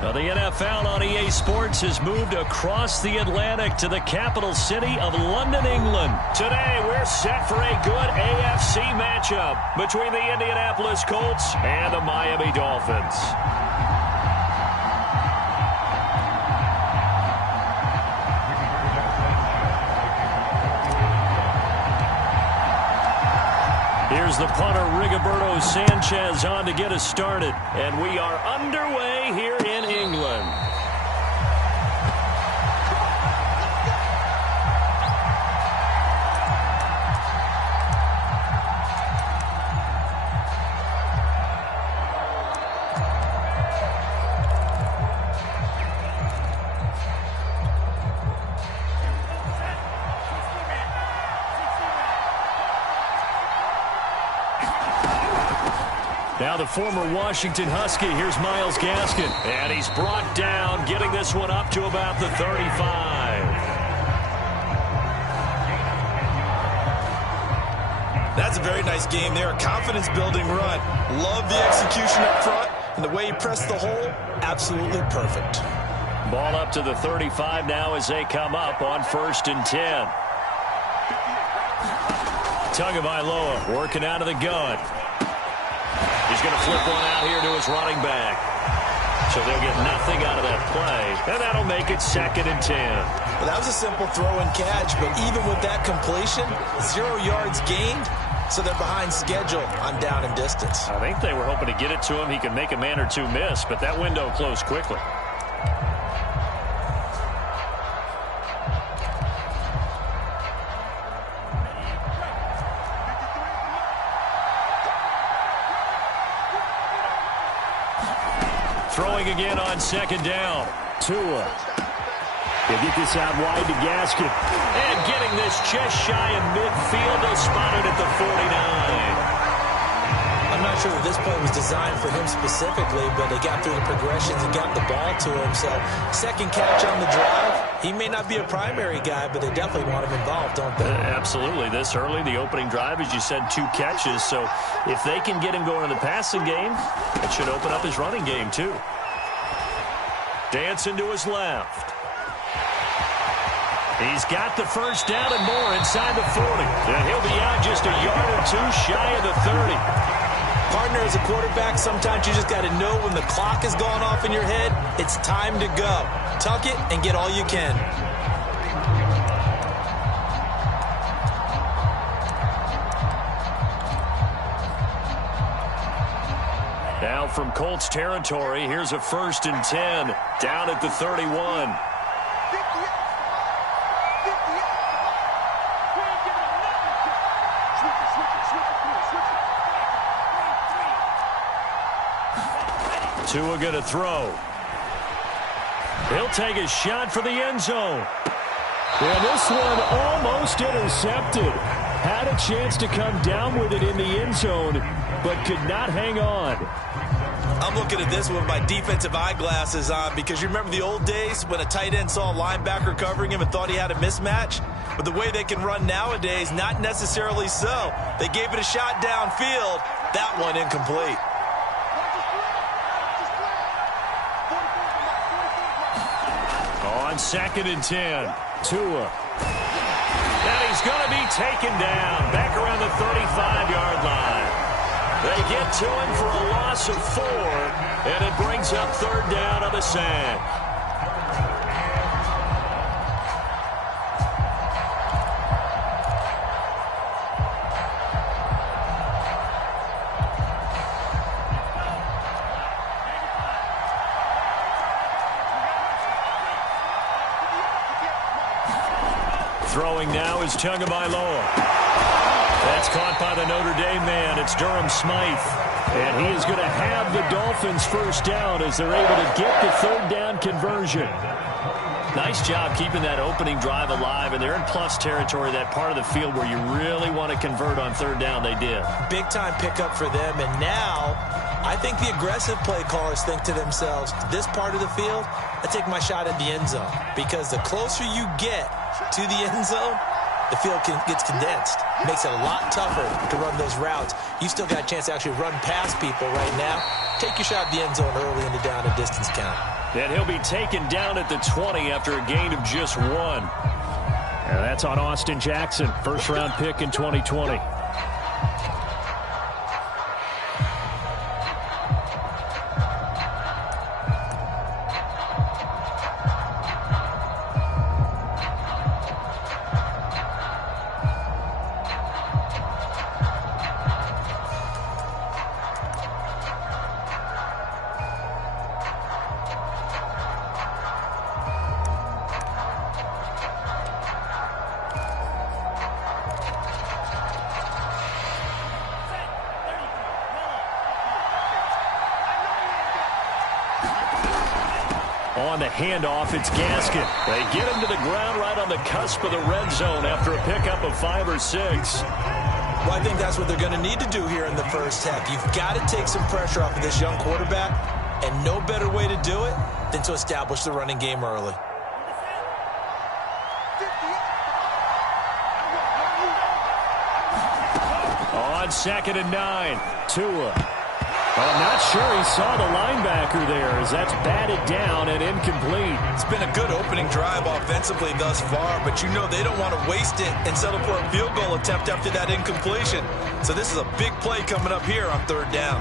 Well, the NFL on EA Sports has moved across the Atlantic to the capital city of London, England. Today, we're set for a good AFC matchup between the Indianapolis Colts and the Miami Dolphins. Here's the punter, Rigoberto Sanchez, on to get us started. And we are underway here in England. Now the former Washington Husky, here's Myles Gaskin. And he's brought down, getting this one up to about the 35. That's a very nice game there, a confidence-building run. Love the execution up front, and the way he pressed the hole, absolutely perfect. Ball up to the 35 now as they come up on 1st and 10. Tagovailoa working out of the gun. He's going to flip one out here to his running back. So they'll get nothing out of that play. And that'll make it 2nd and 10. Well, that was a simple throw and catch, but even with that completion, 0 yards gained, so they're behind schedule on down and distance. I think they were hoping to get it to him. He could make a man or two miss, but that window closed quickly. Throwing again on 2nd down. Tua. He'll get this out wide to Gaskin. And getting this just shy of midfield. They'll spot it at the 49. I'm not sure that this play was designed for him specifically, but they got through the progressions and got the ball to him. So, 2nd catch on the drive. He may not be a primary guy, but they definitely want him involved, don't they? Absolutely. This early, the opening drive, as you said, 2 catches. So, if they can get him going in the passing game, it should open up his running game, too. Dancing to his left. He's got the 1st down and more inside the 40. And he'll be out just a yard or 2 shy of the 30. Partner, as a quarterback, sometimes you just got to know when the clock has gone off in your head, it's time to go. Tuck it and get all you can. Now from Colts territory, here's a 1st and 10 down at the 31. Tua going to throw. He'll take a shot for the end zone. And this one almost intercepted. Had a chance to come down with it in the end zone, but could not hang on. I'm looking at this with my defensive eyeglasses on because you remember the old days when a tight end saw a linebacker covering him and thought he had a mismatch? But the way they can run nowadays, not necessarily so. They gave it a shot downfield. That one incomplete. On 2nd and 10, Tua. And he's going to be taken down back around the 35-yard line. They get to him for a loss of 4, and it brings up 3rd down on the sack. Throwing now is Tagovailoa. That's caught by the Notre Dame man. It's Durham Smythe. And he is going to have the Dolphins 1st down as they're able to get the 3rd down conversion. Nice job keeping that opening drive alive, and they're in plus territory, that part of the field where you really want to convert on 3rd down. They did. Big-time pickup for them, and now I think the aggressive play callers think to themselves, this part of the field, I take my shot at the end zone, because the closer you get to the end zone, the field gets condensed. Makes it a lot tougher to run those routes. You still got a chance to actually run past people right now. take your shot at the end zone early in the down and distance count. And he'll be taken down at the 20 after a gain of just 1. And that's on Austin Jackson, first-round pick in 2020. On the handoff, it's Gaskin. They get him to the ground right on the cusp of the red zone after a pickup of 5 or 6. Well, I think that's what they're going to need to do here in the first half. You've got to take some pressure off of this young quarterback, and no better way to do it than to establish the running game early. On 2nd and 9, Tua. I'm not sure he saw the linebacker there as that's batted down and incomplete. It's been a good opening drive offensively thus far, but you know they don't want to waste it and settle for a field goal attempt after that incompletion. So this is a big play coming up here on 3rd down.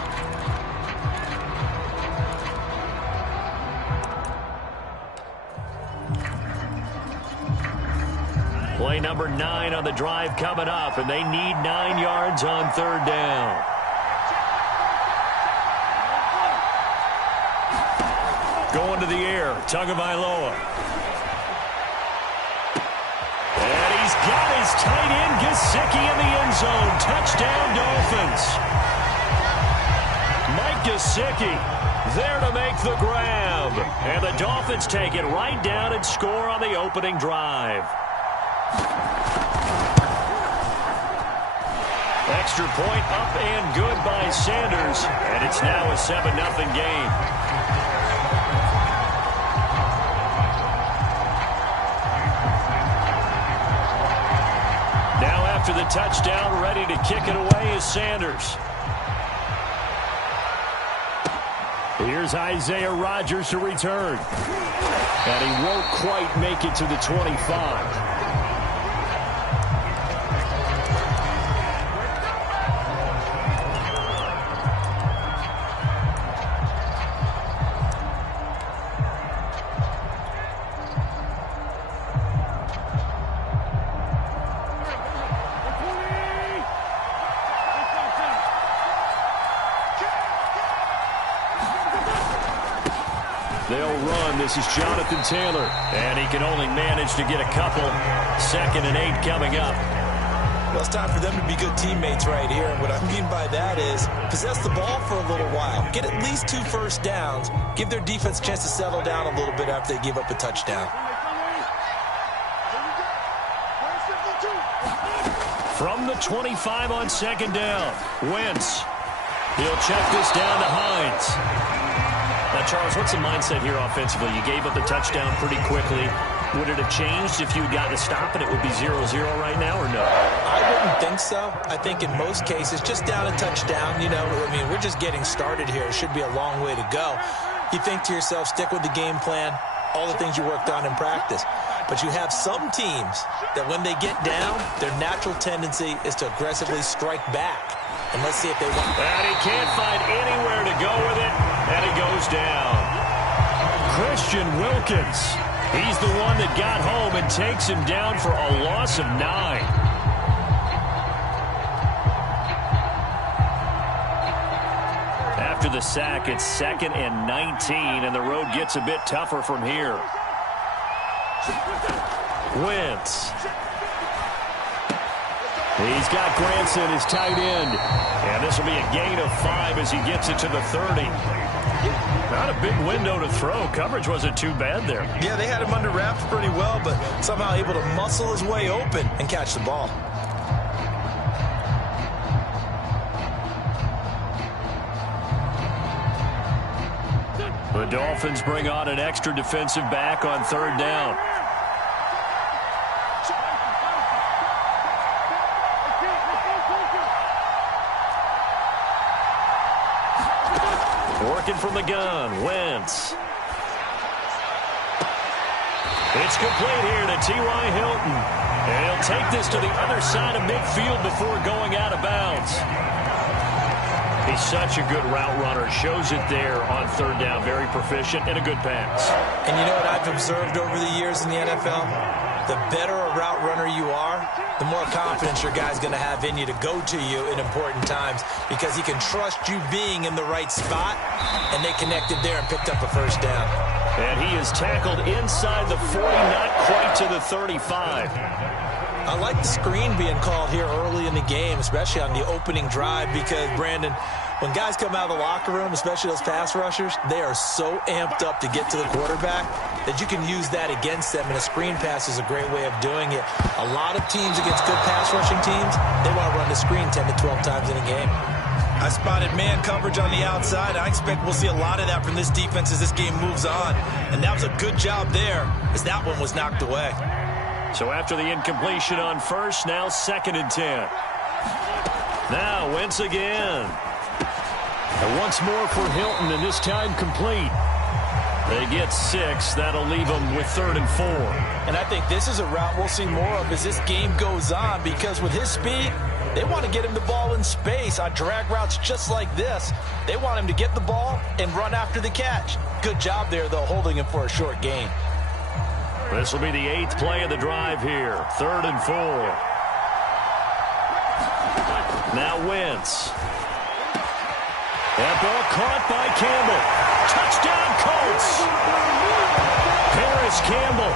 Play number 9 on the drive coming up, and they need 9 yards on 3rd down. Going to the air, Tagovailoa. And he's got his tight end, Gesicki, in the end zone. Touchdown, Dolphins. Mike Gesicki there to make the grab. And the Dolphins take it right down and score on the opening drive. Extra point up and good by Sanders. And it's now a 7-0 game. After the touchdown, ready to kick it away is Sanders. Here's Isaiah Rodgers to return. And he won't quite make it to the 25. They'll run. This is Jonathan Taylor. And he can only manage to get a couple. 2nd and 8 coming up. Well, it's time for them to be good teammates right here. And what I mean by that is possess the ball for a little while. Get at least 2 first downs. Give their defense a chance to settle down a little bit after they give up a touchdown. From the 25 on 2nd down, Wentz. He'll check this down to Hines. Now, Charles, what's the mindset here offensively? You gave up the touchdown pretty quickly. Would it have changed if you had gotten a stop and it would be 0-0 right now, or no? I wouldn't think so. I think in most cases, just down a touchdown, you know, I mean, we're just getting started here. It should be a long way to go. You think to yourself, stick with the game plan, all the things you worked on in practice. But you have some teams that when they get down, their natural tendency is to aggressively strike back. And let's see if they want. And he can't find anywhere to go with it, and it goes down. Christian Wilkins. He's the one that got home and takes him down for a loss of 9. After the sack, it's 2nd and 19, and the road gets a bit tougher from here. Wentz. He's got Granson, his tight end. And this will be a gain of 5 as he gets it to the 30. Not a big window to throw. Coverage wasn't too bad there. Yeah, they had him under wraps pretty well, but somehow able to muscle his way open and catch the ball. The Dolphins bring on an extra defensive back on 3rd down. Working from the gun, Wentz. It's complete here to T.Y. Hilton. And he'll take this to the other side of midfield before going out of bounds. He's such a good route runner. Shows it there on third down. Very proficient and a good pass. And you know what I've observed over the years in the NFL? The better a route runner you are, the more confidence your guy's going to have in you to go to you in important times because he can trust you being in the right spot, and they connected there and picked up a first down. And he is tackled inside the 40, not quite to the 35. I like the screen being called here early in the game, especially on the opening drive because, Brandon, when guys come out of the locker room, especially those pass rushers, they are so amped up to get to the quarterback that you can use that against them, and a screen pass is a great way of doing it. A lot of teams against good pass rushing teams, they want to run the screen 10 to 12 times in a game. I spotted man coverage on the outside. I expect we'll see a lot of that from this defense as this game moves on, and that was a good job there as that one was knocked away. So after the incompletion on first, now 2nd and 10. Now Wentz again. And once more for Hilton, and this time complete. They get 6. That'll leave them with 3rd and 4. And I think this is a route we'll see more of as this game goes on because with his speed, they want to get him the ball in space on drag routes just like this. They want him to get the ball and run after the catch. Good job there, though, holding him for a short gain. This will be the 8th play of the drive here. 3rd and 4. Now Wentz. That ball caught by Campbell. Touchdown Colts. Paris Campbell,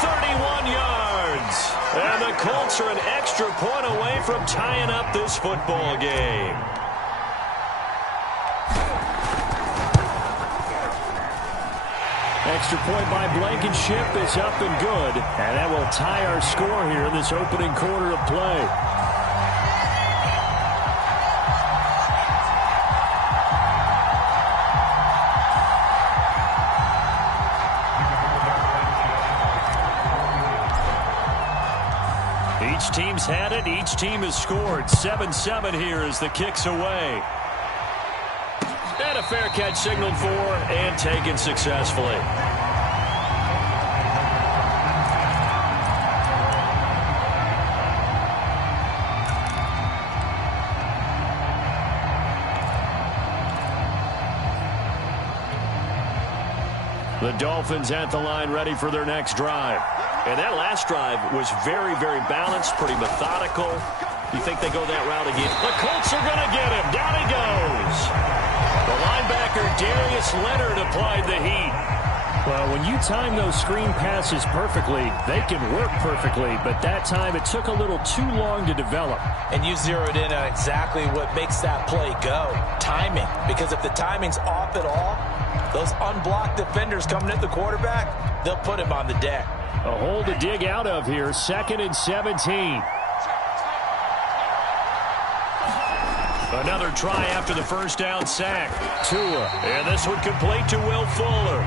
31 yards. And the Colts are an extra point away from tying up this football game. Extra point by Blankenship is up and good. And that will tie our score here in this opening quarter of play. Each team's had it. Each team has scored. 7-7 here as the kick's away. And a fair catch signaled for and taken successfully. The Dolphins at the line ready for their next drive. And that last drive was very, very balanced, pretty methodical. You think they go that route again? The Colts are going to get him. Down he goes. The linebacker, Darius Leonard, applied the heat. Well, when you time those screen passes perfectly, they can work perfectly. But that time, it took a little too long to develop. And you zeroed in on exactly what makes that play go. Timing. Because if the timing's off at all, those unblocked defenders coming at the quarterback, they'll put him on the deck. A hole to dig out of here. 2nd and 17. Another try after the first down sack. Tua. And this one complete to Will Fuller.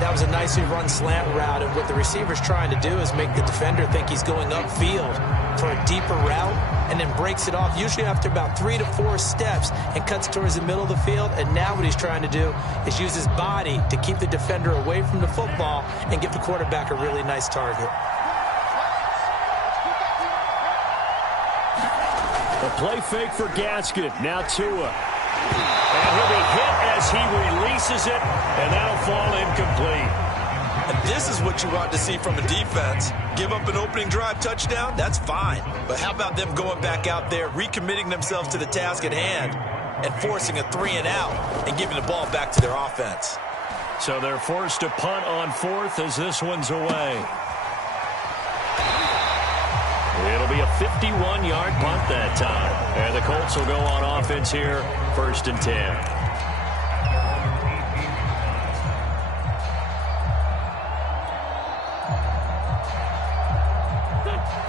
That was a nicely run slant route, and what the receiver's trying to do is make the defender think he's going upfield for a deeper route and then breaks it off, usually after about 3 to 4 steps, and cuts towards the middle of the field. And now what he's trying to do is use his body to keep the defender away from the football and give the quarterback a really nice target. A play fake for Gaskin. Now Tua. And he'll be hit as he releases it, and that'll fall incomplete. And this is what you want to see from a defense. Give up an opening drive touchdown, that's fine. But how about them going back out there, recommitting themselves to the task at hand, and forcing a 3-and-out and giving the ball back to their offense. So they're forced to punt on 4th as this one's away. It'll be a 51-yard punt that time. And the Colts will go on offense here, 1st and 10.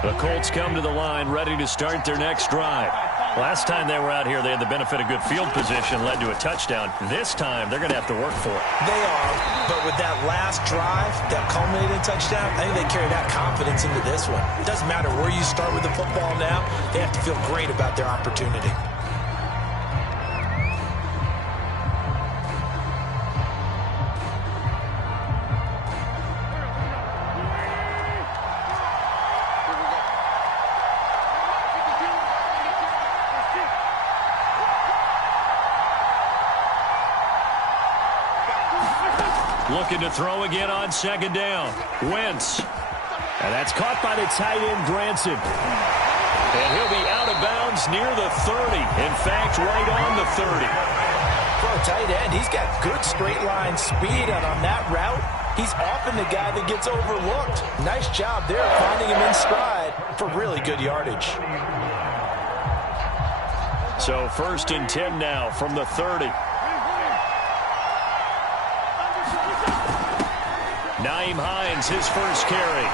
The Colts come to the line ready to start their next drive. Last time they were out here, they had the benefit of good field position, led to a touchdown. This time, they're going to have to work for it. They are, but with that last drive, that culminated in touchdown, I think they carry that confidence into this one. It doesn't matter where you start with the football now. They have to feel great about their opportunity. Looking to throw again on second down. Wentz. And that's caught by the tight end, Granson. And he'll be out of bounds near the 30. In fact, right on the 30. For a tight end, he's got good straight line speed, and on that route, he's often the guy that gets overlooked. Nice job there finding him in stride for really good yardage. So 1st and 10 now from the 30. Nyheim Hines, his first carry.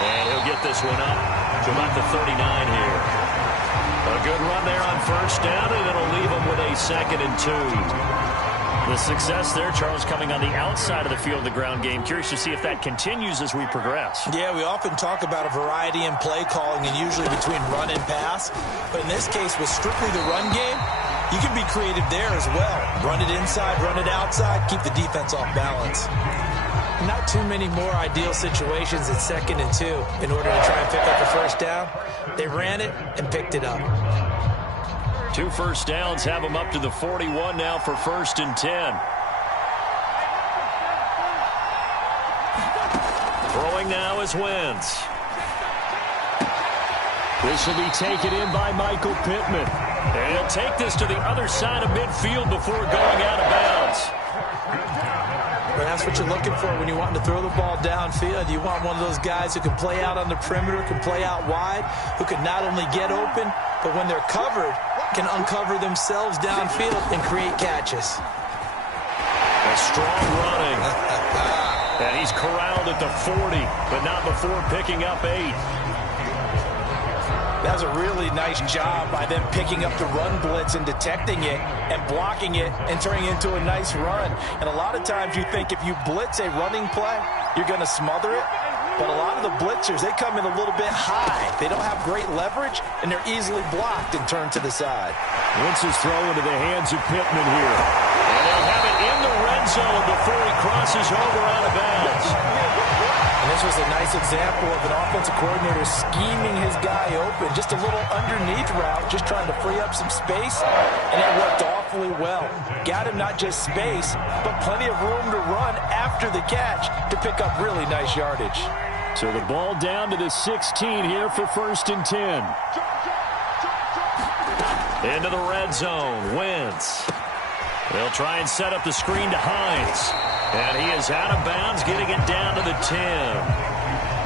And he'll get this one up to about the 39 here. A good run there on 1st down, and it'll leave him with a 2nd and 2. The success there, Charles, coming on the outside of the field, the ground game. Curious to see if that continues as we progress. Yeah, we often talk about a variety in play calling and usually between run and pass. But in this case, with strictly the run game, you can be creative there as well. Run it inside, run it outside, keep the defense off balance. Not too many more ideal situations at 2nd and 2 in order to try and pick up the 1st down. They ran it and picked it up. 2 first downs have them up to the 41 now for 1st and 10. Throwing now is Wentz. This will be taken in by Michael Pittman. And he'll take this to the other side of midfield before going out of bounds. But that's what you're looking for when you want to throw the ball downfield. You want one of those guys who can play out on the perimeter, can play out wide, who can not only get open, but when they're covered, can uncover themselves downfield and create catches. A strong running. And he's corralled at the 40, but not before picking up 8. That was a really nice job by them picking up the run blitz and detecting it and blocking it and turning it into a nice run. And a lot of times you think if you blitz a running play, you're going to smother it. But a lot of the blitzers, they come in a little bit high. They don't have great leverage, and they're easily blocked and turned to the side. Wentz is throwing to the hands of Pittman here. And they'll have it in the red zone before he crosses over out of bounds. And this was a nice example of an offensive coordinator scheming his guy open. Just a little underneath route, just trying to free up some space, and it worked awfully well. Got him not just space, but plenty of room to run after the catch to pick up really nice yardage. So the ball down to the 16 here for 1st and 10. Into the red zone, Wentz. They'll try and set up the screen to Hines. And he is out of bounds, getting it down to the 10.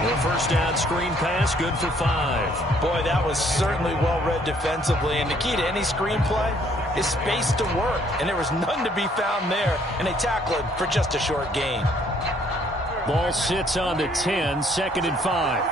The 1st down screen pass, good for 5. Boy, that was certainly well-read defensively. And the key to any screenplay is space to work. And there was none to be found there. And they tackle him for just a short gain. Ball sits on the 10, 2nd and 5.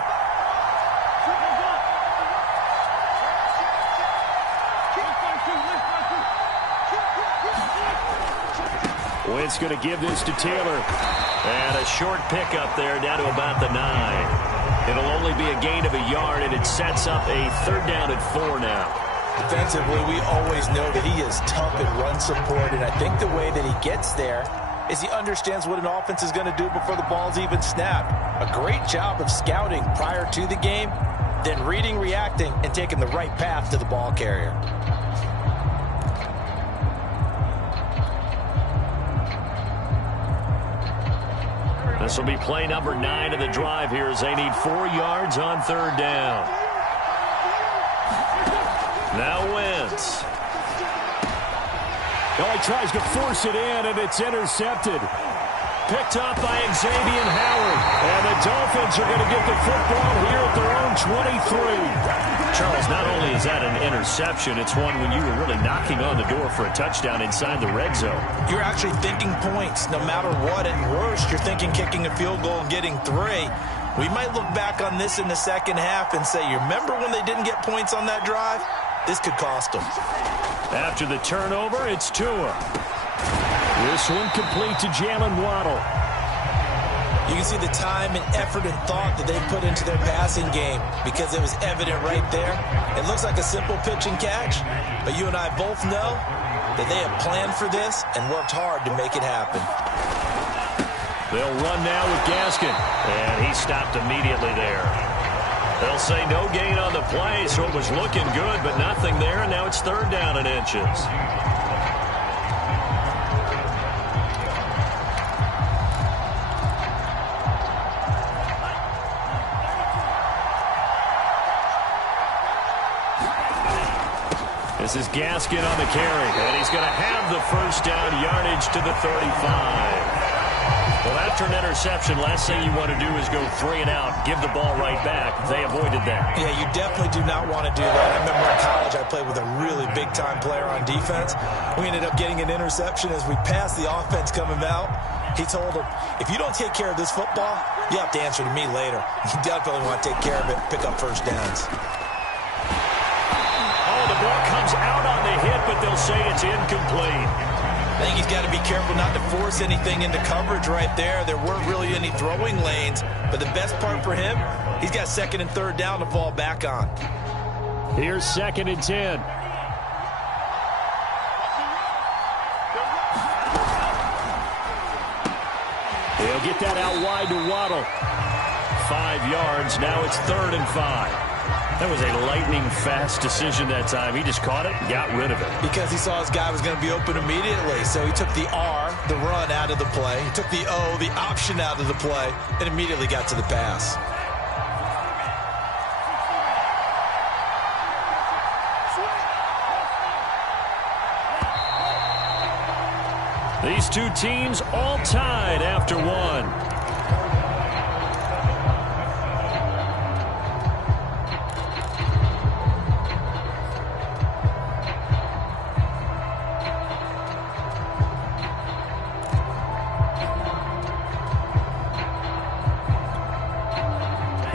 Wentz going to give this to Taylor. And a short pickup there down to about the 9. It'll only be a gain of a yard, and it sets up a 3rd down and 4 now. Defensively, we always know that he is tough in run support, and I think the way that he gets there is he understands what an offense is going to do before the ball's even snapped. A great job of scouting prior to the game, then reading, reacting, and taking the right path to the ball carrier. This will be play number 9 of the drive here as they need 4 yards on 3rd down. Now Wentz. Oh, he tries to force it in, and it's intercepted. Picked up by Xavier Howard. And the Dolphins are going to get the football here at their own 23. Charles, not only is that an interception, it's one when you were really knocking on the door for a touchdown inside the red zone. You're actually thinking points no matter what. At worst, you're thinking kicking a field goal and getting 3. We might look back on this in the second half and say, you remember when they didn't get points on that drive? This could cost them. After the turnover, it's Tua. This one complete to Jalen Waddle. You can see the time and effort and thought that they put into their passing game because it was evident right there. It looks like a simple pitch and catch, but you and I both know that they have planned for this and worked hard to make it happen. They'll run now with Gaskin, and he stopped immediately there. They'll say no gain on the play, so it was looking good, but nothing there, and now it's 3rd down and inches. This is Gaskin on the carry, and he's going to have the first down, yardage to the 35. Well, after an interception, last thing you want to do is go 3 and out, give the ball right back. They avoided that. Yeah, you definitely do not want to do that. I remember in college I played with a really big-time player on defense. We ended up getting an interception as we passed the offense coming out. He told him, if you don't take care of this football, you have to answer to me later. You definitely want to take care of it, pick up first downs. Oh, the ball comes out on the hit, but they'll say it's incomplete. I think he's got to be careful not to force anything into coverage right there. There weren't really any throwing lanes, but the best part for him, he's got 2nd and 3rd down to fall back on. Here's 2nd and 10. He'll get that out wide to Waddle. 5 yards. Now it's 3rd and 5. That was a lightning-fast decision that time. He just caught it and got rid of it. Because he saw his guy was going to be open immediately. So he took the R, the run, out of the play. He took the O, the option, out of the play, and immediately got to the pass. These two teams all tied after 1.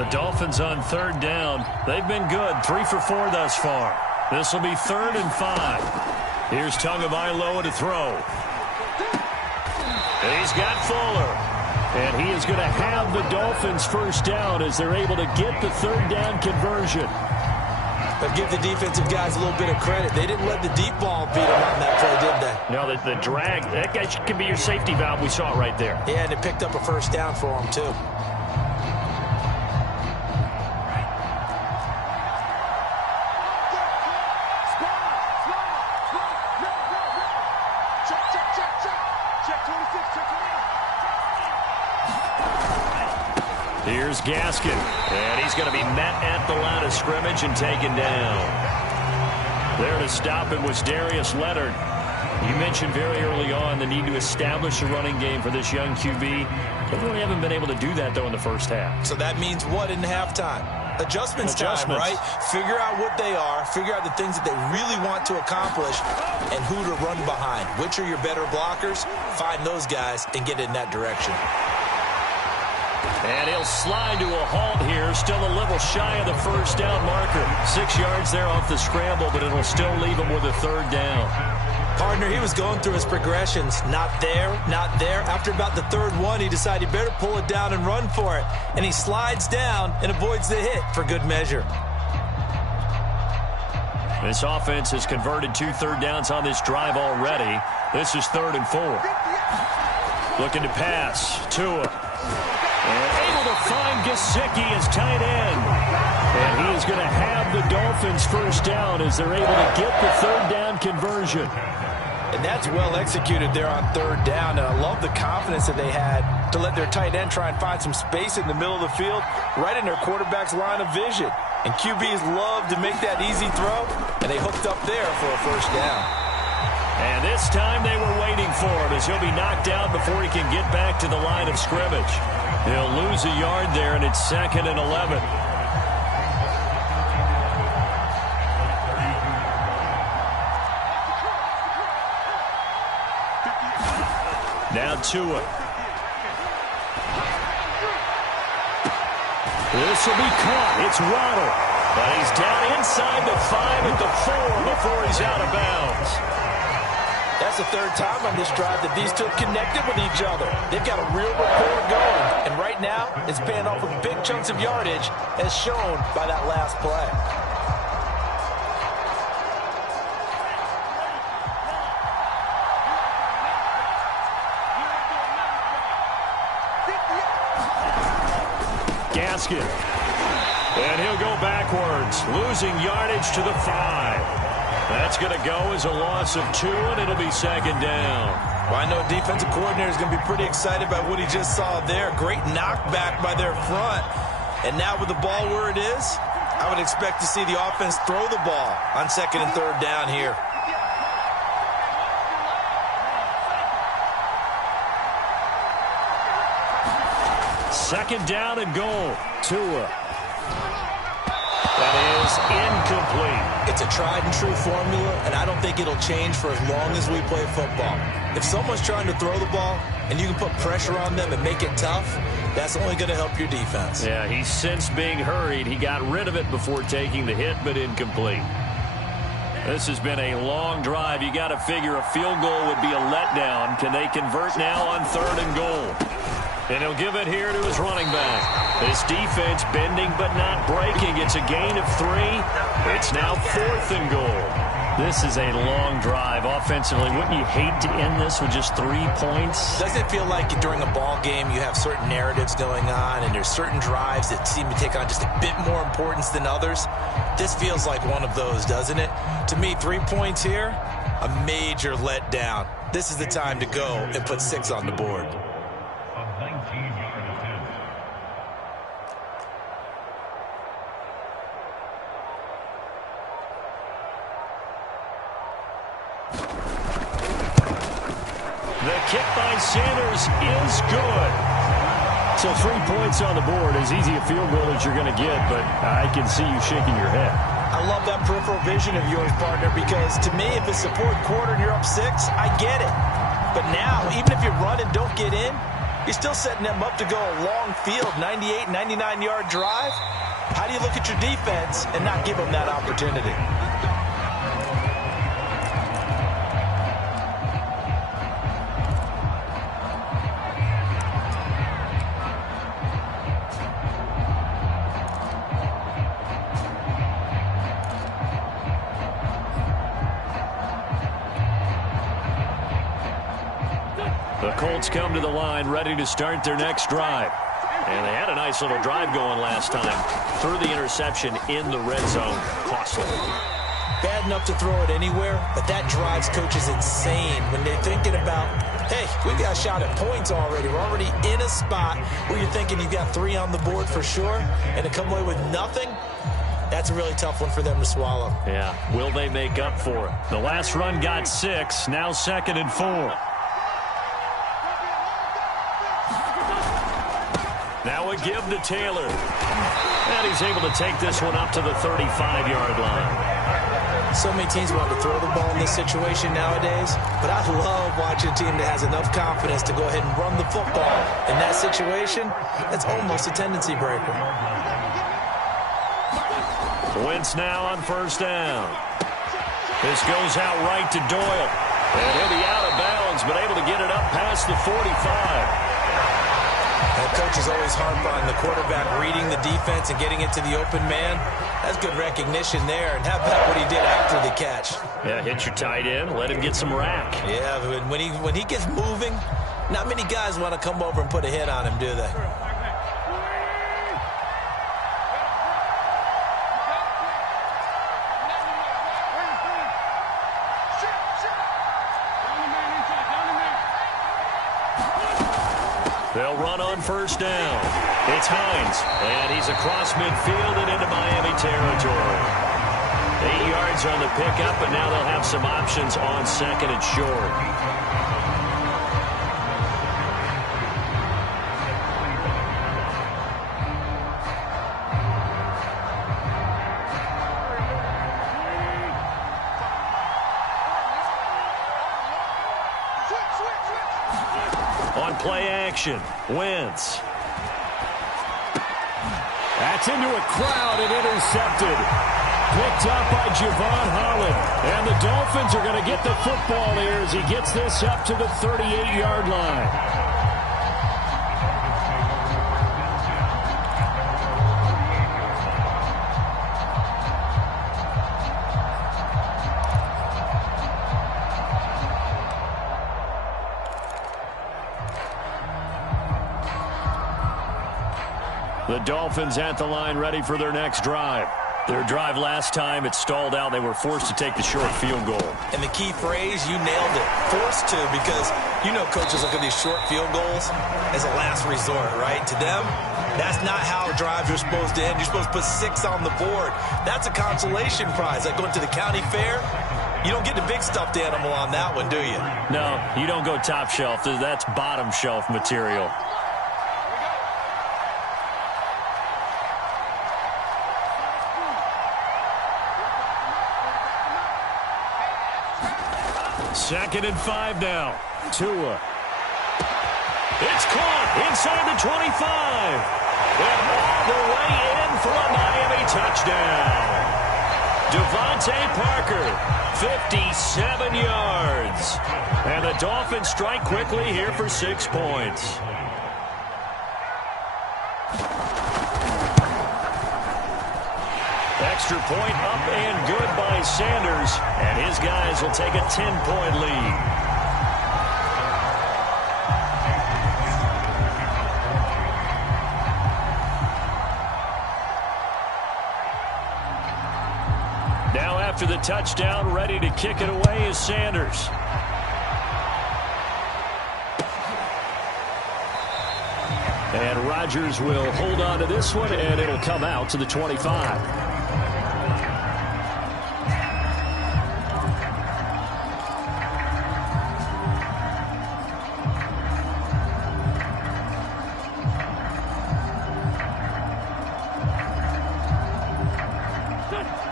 Dolphins on 3rd down. They've been good. 3 for 4 thus far. This will be 3rd and 5. Here's Tagovailoa to throw. He's got Fuller. And he is going to have the Dolphins first down as they're able to get the 3rd down conversion. But give the defensive guys a little bit of credit. They didn't let the deep ball beat them on that play, did they? No, the drag, that guy can be your safety valve. We saw it right there. Yeah, and it picked up a first down for them, too. Here's Gaskin, and he's going to be met at the line of scrimmage and taken down. There to stop him was Darius Leonard. You mentioned very early on the need to establish a running game for this young QB. They really haven't been able to do that, though, in the first half. So that means what in halftime? Adjustments time, right? Figure out what they are, figure out the things that they really want to accomplish, and who to run behind. Which are your better blockers? Find those guys and get in that direction. And he'll slide to a halt here, still a little shy of the first down marker. 6 yards there off the scramble, but it'll still leave him with a 3rd down. Partner, he was going through his progressions. Not there, not there. After about the 3rd one, he decided he better pull it down and run for it. And he slides down and avoids the hit for good measure. This offense has converted 2 3rd downs on this drive already. This is 3rd and 4. Looking to pass. Tua. And able to find Gesicki as tight end. And he is going to have the Dolphins first down as they're able to get the 3rd down conversion. And that's well executed there on 3rd down. And I love the confidence that they had to let their tight end try and find some space in the middle of the field, right in their quarterback's line of vision. And QBs love to make that easy throw, and they hooked up there for a first down. And this time they were waiting for him as he'll be knocked down before he can get back to the line of scrimmage. He'll lose a yard there, and it's 2nd and 11. Now Tua. This will be caught. It's Waddle. But he's down inside the 5 at the 4 before he's out of bounds. That's the 3rd time on this drive that these two have connected with each other. They've got a real rapport going. And right now, it's paying off with big chunks of yardage, as shown by that last play. Gaskin. And he'll go backwards, losing yardage to the 5. That's going to go as a loss of 2, and it'll be 2nd down. Well, I know defensive coordinator is going to be pretty excited by what he just saw there. Great knockback by their front. And now with the ball where it is, I would expect to see the offense throw the ball on 2nd and 3rd down here. Second down and goal. Tua. That is incomplete. It's a tried-and-true formula, and I don't think it'll change for as long as we play football. If someone's trying to throw the ball and you can put pressure on them and make it tough, that's only going to help your defense. Yeah, he's since being hurried. He got rid of it before taking the hit, but incomplete. This has been a long drive. You got to figure a field goal would be a letdown. Can they convert now on 3rd and goal? And he'll give it here to his running back. This defense bending but not breaking. It's a gain of 3. It's now 4th and goal. This is a long drive offensively. Wouldn't you hate to end this with just 3 points? Doesn't it feel like during a ball game you have certain narratives going on and there's certain drives that seem to take on just a bit more importance than others? This feels like one of those, doesn't it? To me, 3 points here, a major letdown. This is the time to go and put 6 on the board. The kick by Sanders is good. So 3 points on the board, as easy a field goal as you're going to get, but I can see you shaking your head. I love that peripheral vision of yours, partner, because to me, if it's the 4th quarter and you're up 6, I get it. But now, even if you run and don't get in, you're still setting them up to go a long field, 98, 99-yard drive. How do you look at your defense and not give them that opportunity? The Colts come to the line ready to start their next drive. And they had a nice little drive going last time. Threw the interception in the red zone. Costly. Bad enough to throw it anywhere, but that drives coaches insane when they're thinking about, hey, we've got a shot at points already. We're already in a spot where you're thinking you've got 3 on the board for sure, and to come away with nothing, that's a really tough one for them to swallow. Yeah, will they make up for it? The last run got 6, now 2nd and 4. Now a give to Taylor. And he's able to take this one up to the 35-yard line. So many teams want to throw the ball in this situation nowadays, but I love watching a team that has enough confidence to go ahead and run the football. In that situation, that's almost a tendency breaker. Wentz now on 1st down. This goes out right to Doyle. And he'll be out of bounds, but able to get it up past the 45. That coach is always harp on the quarterback reading the defense and getting into the open man. That's good recognition there. And how about what he did after the catch? Yeah, hit your tight end, let him get some rack. Yeah, when he gets moving, not many guys want to come over and put a hit on him, do they? They'll run on 1st down. It's Hines, and he's across midfield and into Miami territory. 8 yards on the pickup, and now they'll have some options on 2nd and short. On play action, Wentz. That's into a crowd and intercepted. Picked up by Javon Holland. And the Dolphins are going to get the football here as he gets this up to the 38-yard line. The Dolphins at the line ready for their next drive. Their drive last time, it stalled out. They were forced to take the short field goal. And the key phrase, you nailed it. Forced to, because you know coaches look at these short field goals as a last resort, right? To them, That's not how drives are supposed to end. You're supposed to put 6 on the board. That's a consolation prize. Like going to the county fair, you don't get the big stuffed animal on that one, do you? No, you don't go top shelf. That's bottom shelf material. Second and 5 now. Tua. It's caught inside the 25. And all the way in for a Miami touchdown. Devontae Parker, 57 yards. And the Dolphins strike quickly here for 6 points. Extra point up and good by Sanders. And his guys will take a 10-point lead. Now after the touchdown, ready to kick it away is Sanders. And Rodgers will hold on to this one, and it'll come out to the 25.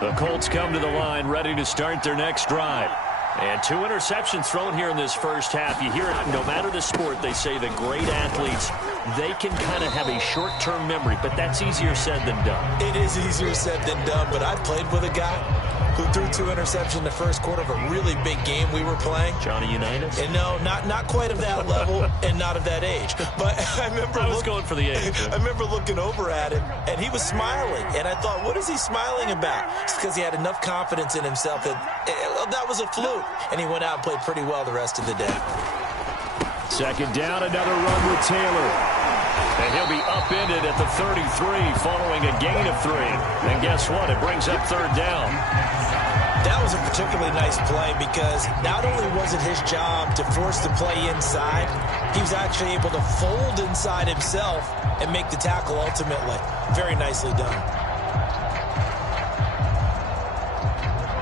The Colts come to the line, ready to start their next drive. And 2 interceptions thrown here in this first half. You hear it, no matter the sport, they say the great athletes, they can kind of have a short-term memory, but that's easier said than done. It is easier said than done, but I played with a guy who threw 2 interceptions in the first quarter of a really big game we were playing. Johnny Unitas? And no, not quite of that level and not of that age. But I remember I was going for the age. I remember looking over at him, and he was smiling. And I thought, what is he smiling about? It's because he had enough confidence in himself that that was a fluke. And he went out and played pretty well the rest of the day. Second down, another run with Taylor. And he'll be upended at the 33 following a gain of 3. And guess what? It brings up third down. That was a particularly nice play because not only was it his job to force the play inside, he was actually able to fold inside himself and make the tackle ultimately. Very nicely done.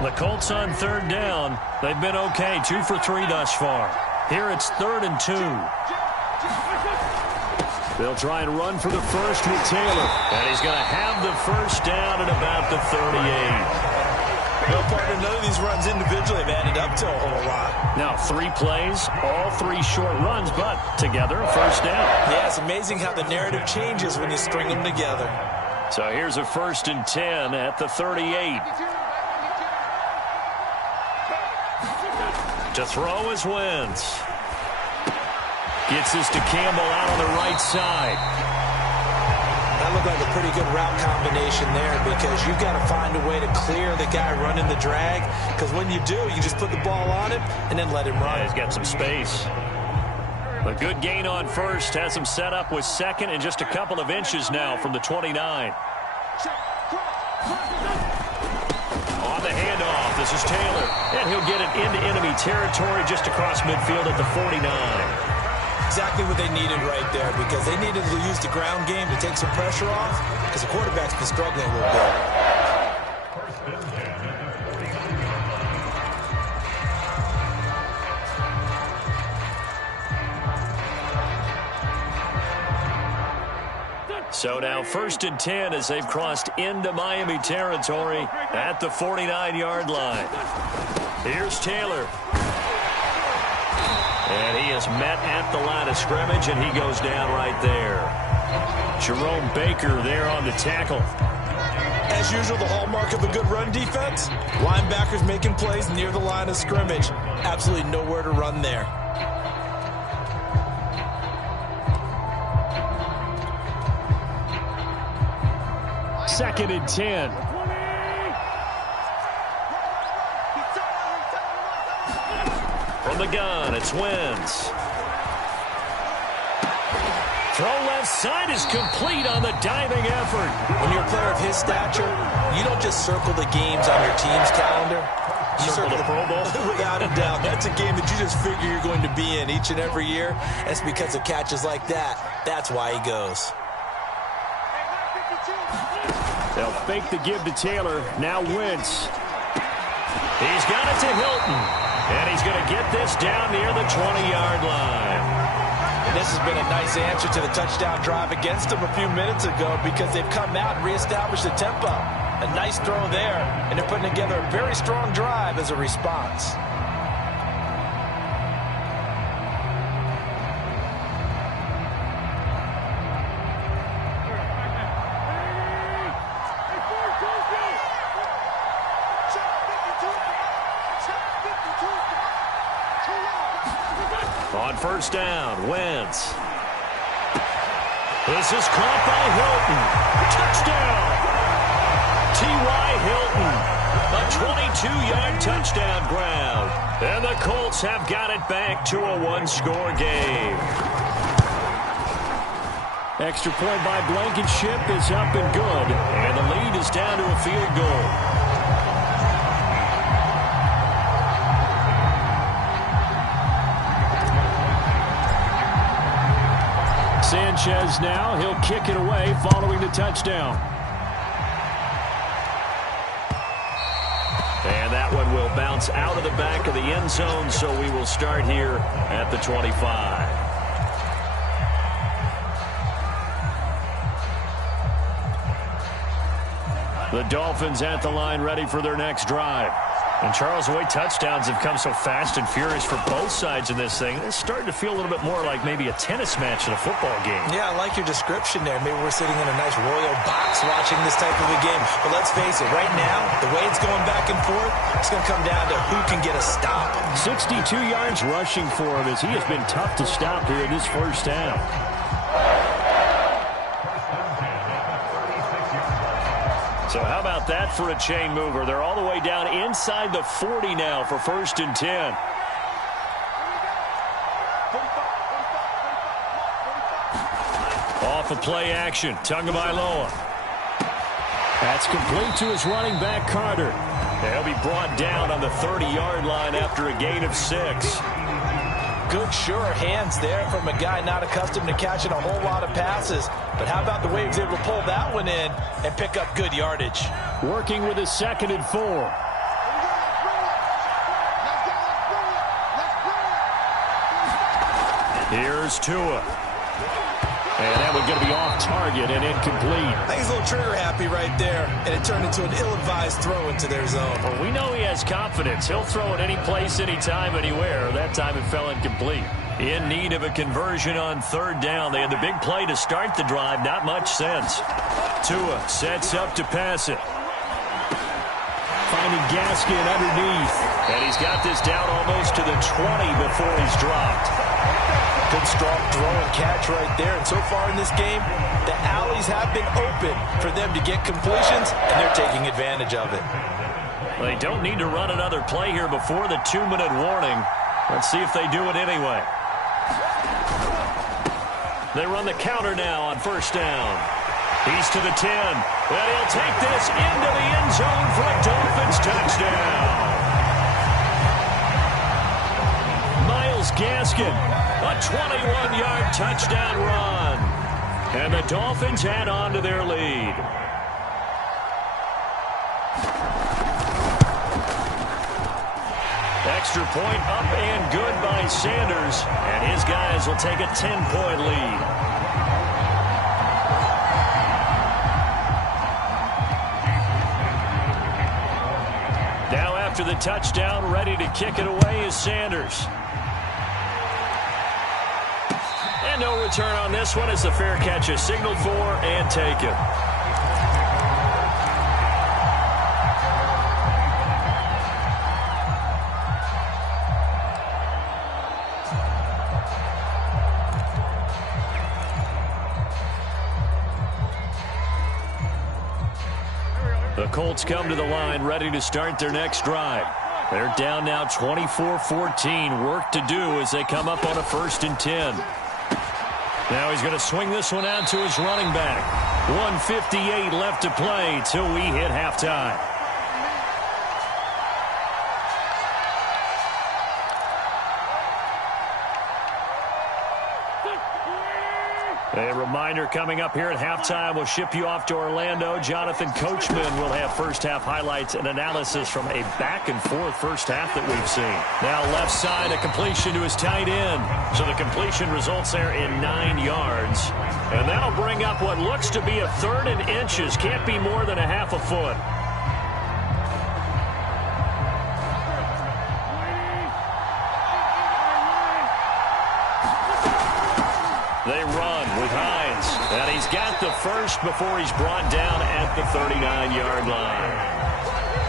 The Colts on third down. They've been okay, 2 for 3 thus far. Here it's 3rd and 2. They'll try and run for the first with Taylor. And he's going to have the first down at about the 38. No, partner, none of these runs individually have added up to a whole lot. Now, 3 plays, all 3 short runs, but together, a first down. Yeah, it's amazing how the narrative changes when you string them together. So here's a 1st and 10 at the 38. To throw is Wentz. Gets this to Campbell out on the right side. That looked like a pretty good route combination there because you've got to find a way to clear the guy running the drag because when you do, you just put the ball on him and then let him run. Yeah, he's got some space. A good gain on first. Has him set up with second and just a couple of inches now from the 29. On the handoff, this is Taylor. And he'll get it into enemy territory just across midfield at the 49. Exactly what they needed right there because they needed to use the ground game to take some pressure off because the quarterback's been struggling a little bit. So now 1st and 10 as they've crossed into Miami territory at the 49-yard line. Here's Taylor. And he is met at the line of scrimmage, and he goes down right there. Jerome Baker there on the tackle. As usual, the hallmark of a good run defense, linebackers making plays near the line of scrimmage. Absolutely nowhere to run there. Second and 10. From the gun, it's Wentz. Throw left side is complete on the diving effort. When you're a player of his stature, you don't just circle the games on your team's calendar. You circle the Pro Bowl? Without a doubt. That's a game that you just figure you're going to be in each and every year. It's because of catches like that. That's why he goes. They'll fake the give to Taylor. Now Wentz. He's got it to Hilton. And he's going to get this down near the 20-yard line. And this has been a nice answer to the touchdown drive against them a few minutes ago because they've come out and reestablished the tempo. A nice throw there, and they're putting together a very strong drive as a response. On first down, Wentz. This is caught by Hilton. Touchdown! T.Y. Hilton. A 22-yard touchdown grab. And the Colts have got it back to a one-score game. Extra point by Blankenship is up and good. And the lead is down to a field goal. Sanchez now, he'll kick it away following the touchdown. And that one will bounce out of the back of the end zone, so we will start here at the 25. The Dolphins at the line ready for their next drive. And Charles, the way touchdowns have come so fast and furious for both sides in this thing, it's starting to feel a little bit more like maybe a tennis match in a football game. Yeah, I like your description there. Maybe we're sitting in a nice royal box watching this type of a game. But let's face it, right now, the way it's going back and forth, it's going to come down to who can get a stop. 62 yards rushing for him as he has been tough to stop here in this first half. So how about that for a chain mover? They're all the way down inside the 40 now for 1st and 10. Off of play action, Tagovailoa. That's complete to his running back, Carter. They'll be brought down on the 30-yard line after a gain of 6. Good, sure hands there from a guy not accustomed to catching a whole lot of passes. But how about the way he was able to pull that one in and pick up good yardage? Working with a 2nd and 4. Here's Tua. And that one's going to be off target and incomplete. I think he's a little trigger happy right there, and it turned into an ill-advised throw into their zone. Well, we know he has confidence. He'll throw it any place, anytime, anywhere. That time it fell incomplete. In need of a conversion on 3rd down. They had the big play to start the drive. Not much sense. Tua sets up to pass it. Finding Gaskin underneath. And he's got this down almost to the 20 before he's dropped. Good strong throw and catch right there. And so far in this game, the alleys have been open for them to get completions, and they're taking advantage of it. They don't need to run another play here before the 2-minute warning. Let's see if they do it anyway. They run the counter now on 1st down. He's to the 10. And he'll take this into the end zone for a Dolphins touchdown. Myles Gaskin, a 21-yard touchdown run. And the Dolphins add on to their lead. Extra point up and good by Sanders. And his guys will take a 10-point lead. Now after the touchdown, ready to kick it away is Sanders. And no return on this one as the fair catch is signaled for and taken. The Colts come to the line ready to start their next drive. They're down now 24-14. Work to do as they come up on a 1st and 10. Now he's going to swing this one out to his running back. 1:58 left to play till we hit halftime. A reminder coming up here at halftime. We'll ship you off to Orlando. Jonathan Coachman will have first-half highlights and analysis from a back-and-forth first half that we've seen. Now left side, a completion to his tight end. So the completion results there in 9 yards. And that'll bring up what looks to be a 3rd and inches. Can't be more than a half a foot. They run with Hines, and he's got the first before he's brought down at the 39-yard line.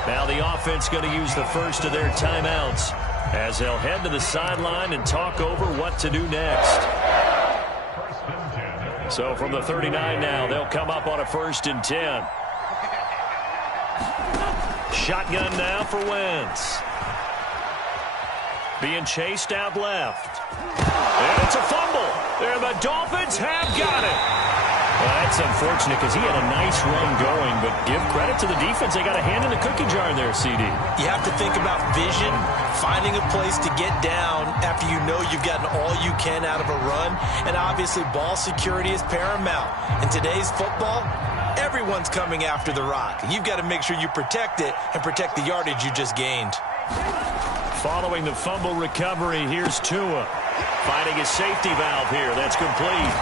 Now the offense going to use the first of their timeouts as they'll head to the sideline and talk over what to do next. So from the 39 now, they'll come up on a 1st and 10. Shotgun now for Wentz. Being chased out left. And it's a fumble. And the Dolphins have got it. Well, that's unfortunate because he had a nice run going, but give credit to the defense. They got a hand in the cookie jar there, CD. You have to think about vision, finding a place to get down after you know you've gotten all you can out of a run, and obviously ball security is paramount. In today's football, everyone's coming after the rock. You've got to make sure you protect it and protect the yardage you just gained. Following the fumble recovery, here's Tua. Finding his safety valve here. That's complete.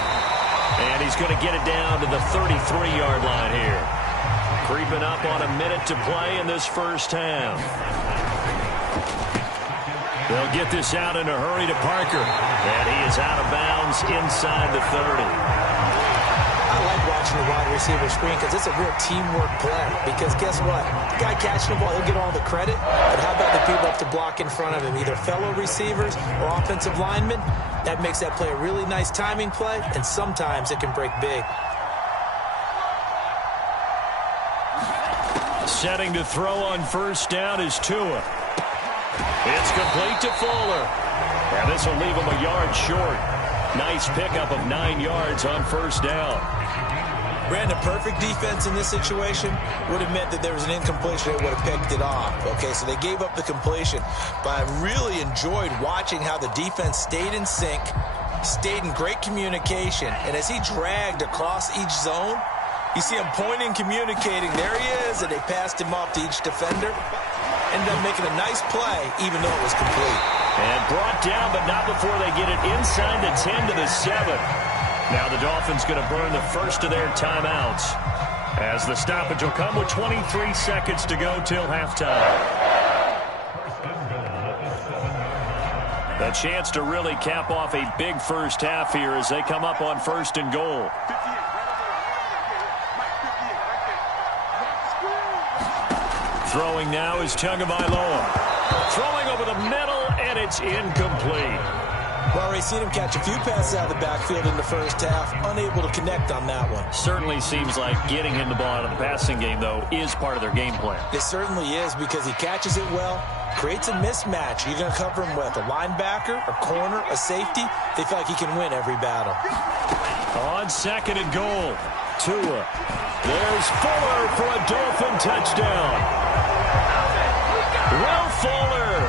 And he's going to get it down to the 33-yard line here. Creeping up on a minute to play in this first half. They'll get this out in a hurry to Parker. And he is out of bounds inside the 30. I like watching the wide receiver screen because it's a real teamwork play. Because guess what? The guy catching the ball, he'll get all the credit. But how about the people up to block in front of him? Either fellow receivers or offensive linemen. That makes that play a really nice timing play, and sometimes it can break big. Setting to throw on first down is Tua. It's complete to Fuller. And this will leave him a yard short. Nice pickup of 9 yards on first down. Brandon, perfect defense in this situation would have meant that there was an incompletion. They would have picked it off. Okay, so they gave up the completion. But I really enjoyed watching how the defense stayed in sync, stayed in great communication. And as he dragged across each zone, you see him pointing, communicating. There he is, and they passed him off to each defender. Ended up making a nice play, even though it was complete. And brought down, but not before they get it inside the 10 to the 7. Now the Dolphins going to burn the first of their timeouts as the stoppage will come with 23 seconds to go till halftime. A chance to really cap off a big first half here as they come up on 1st and goal. Throwing now is Tagovailoa. Throwing over the middle, and it's incomplete. Well, already seen him catch a few passes out of the backfield in the first half, unable to connect on that one. Certainly seems like getting him the ball out of the passing game, though, is part of their game plan. It certainly is because he catches it well, creates a mismatch. You're going to cover him with a linebacker, a corner, a safety. They feel like he can win every battle. On 2nd and goal, Tua. There's Fuller for a Dolphin touchdown. Will Fuller,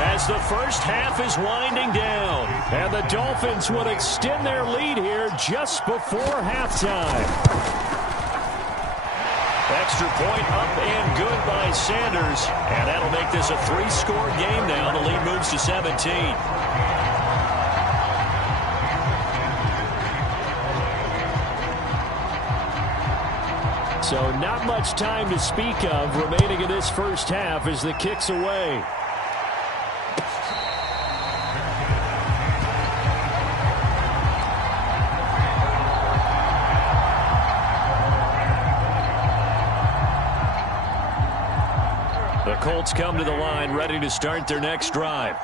as the first half is winding down, and the Dolphins would extend their lead here just before halftime. Extra point up and good by Sanders, and that'll make this a 3-score game now. The lead moves to 17. So not much time to speak of remaining in this first half as the kick's away. The Colts come to the line ready to start their next drive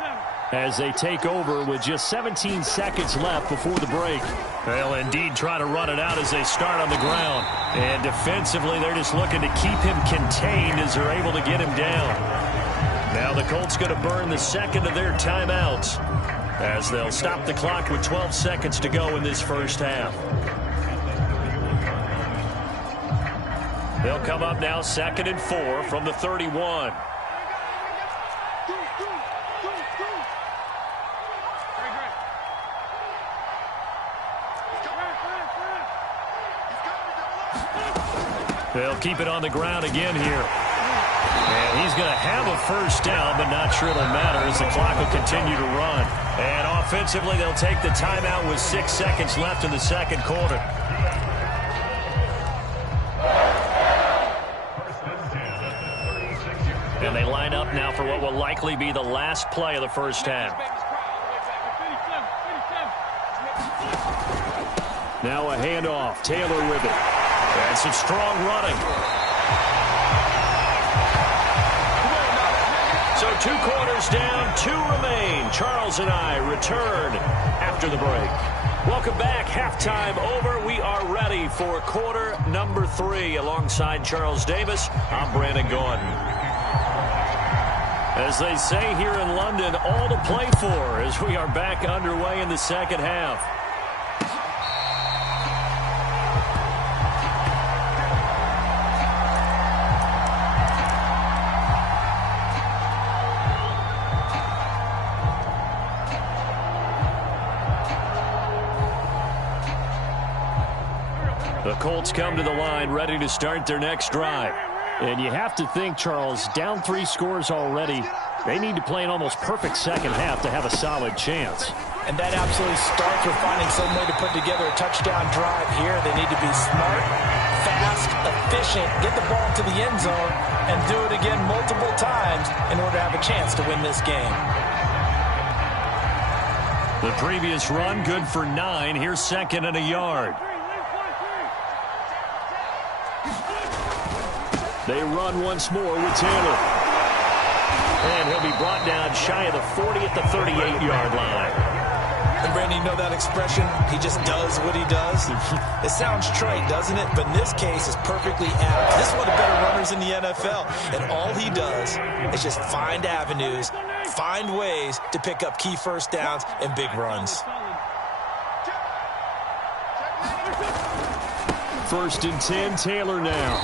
as they take over with just 17 seconds left before the break. They'll indeed try to run it out as they start on the ground. And defensively, they're just looking to keep him contained as they're able to get him down. Now the Colts going to burn the second of their timeouts as they'll stop the clock with 12 seconds to go in this first half. They'll come up now 2nd and 4 from the 31. They'll keep it on the ground again here. And he's going to have a first down, but not sure it'll matter as the clock will continue to run. And offensively, they'll take the timeout with 6 seconds left in the second quarter. And they line up now for what will likely be the last play of the first half. Now a handoff. Taylor with it. And some strong running. So 2 quarters down, 2 remain. Charles and I return after the break. Welcome back. Halftime over. We are ready for quarter number 3. Alongside Charles Davis, I'm Brandon Gordon. As they say here in London, all to play for as we are back underway in the second half. The Colts come to the line ready to start their next drive. And you have to think, Charles, down 3 scores already. They need to play an almost perfect second half to have a solid chance. And that absolutely starts with finding some way to put together a touchdown drive here. They need to be smart, fast, efficient, get the ball to the end zone, and do it again multiple times in order to have a chance to win this game. The previous run good for 9. Here's 2nd and a yard. They run once more with Taylor. And he'll be brought down shy of the 40 at the 38-yard line. And Brandon, you know that expression, he just does what he does? It sounds trite, doesn't it? But in this case, it's perfectly apt. This is one of the better runners in the NFL. And all he does is just find avenues, find ways to pick up key first downs and big runs. 1st and 10, Taylor now.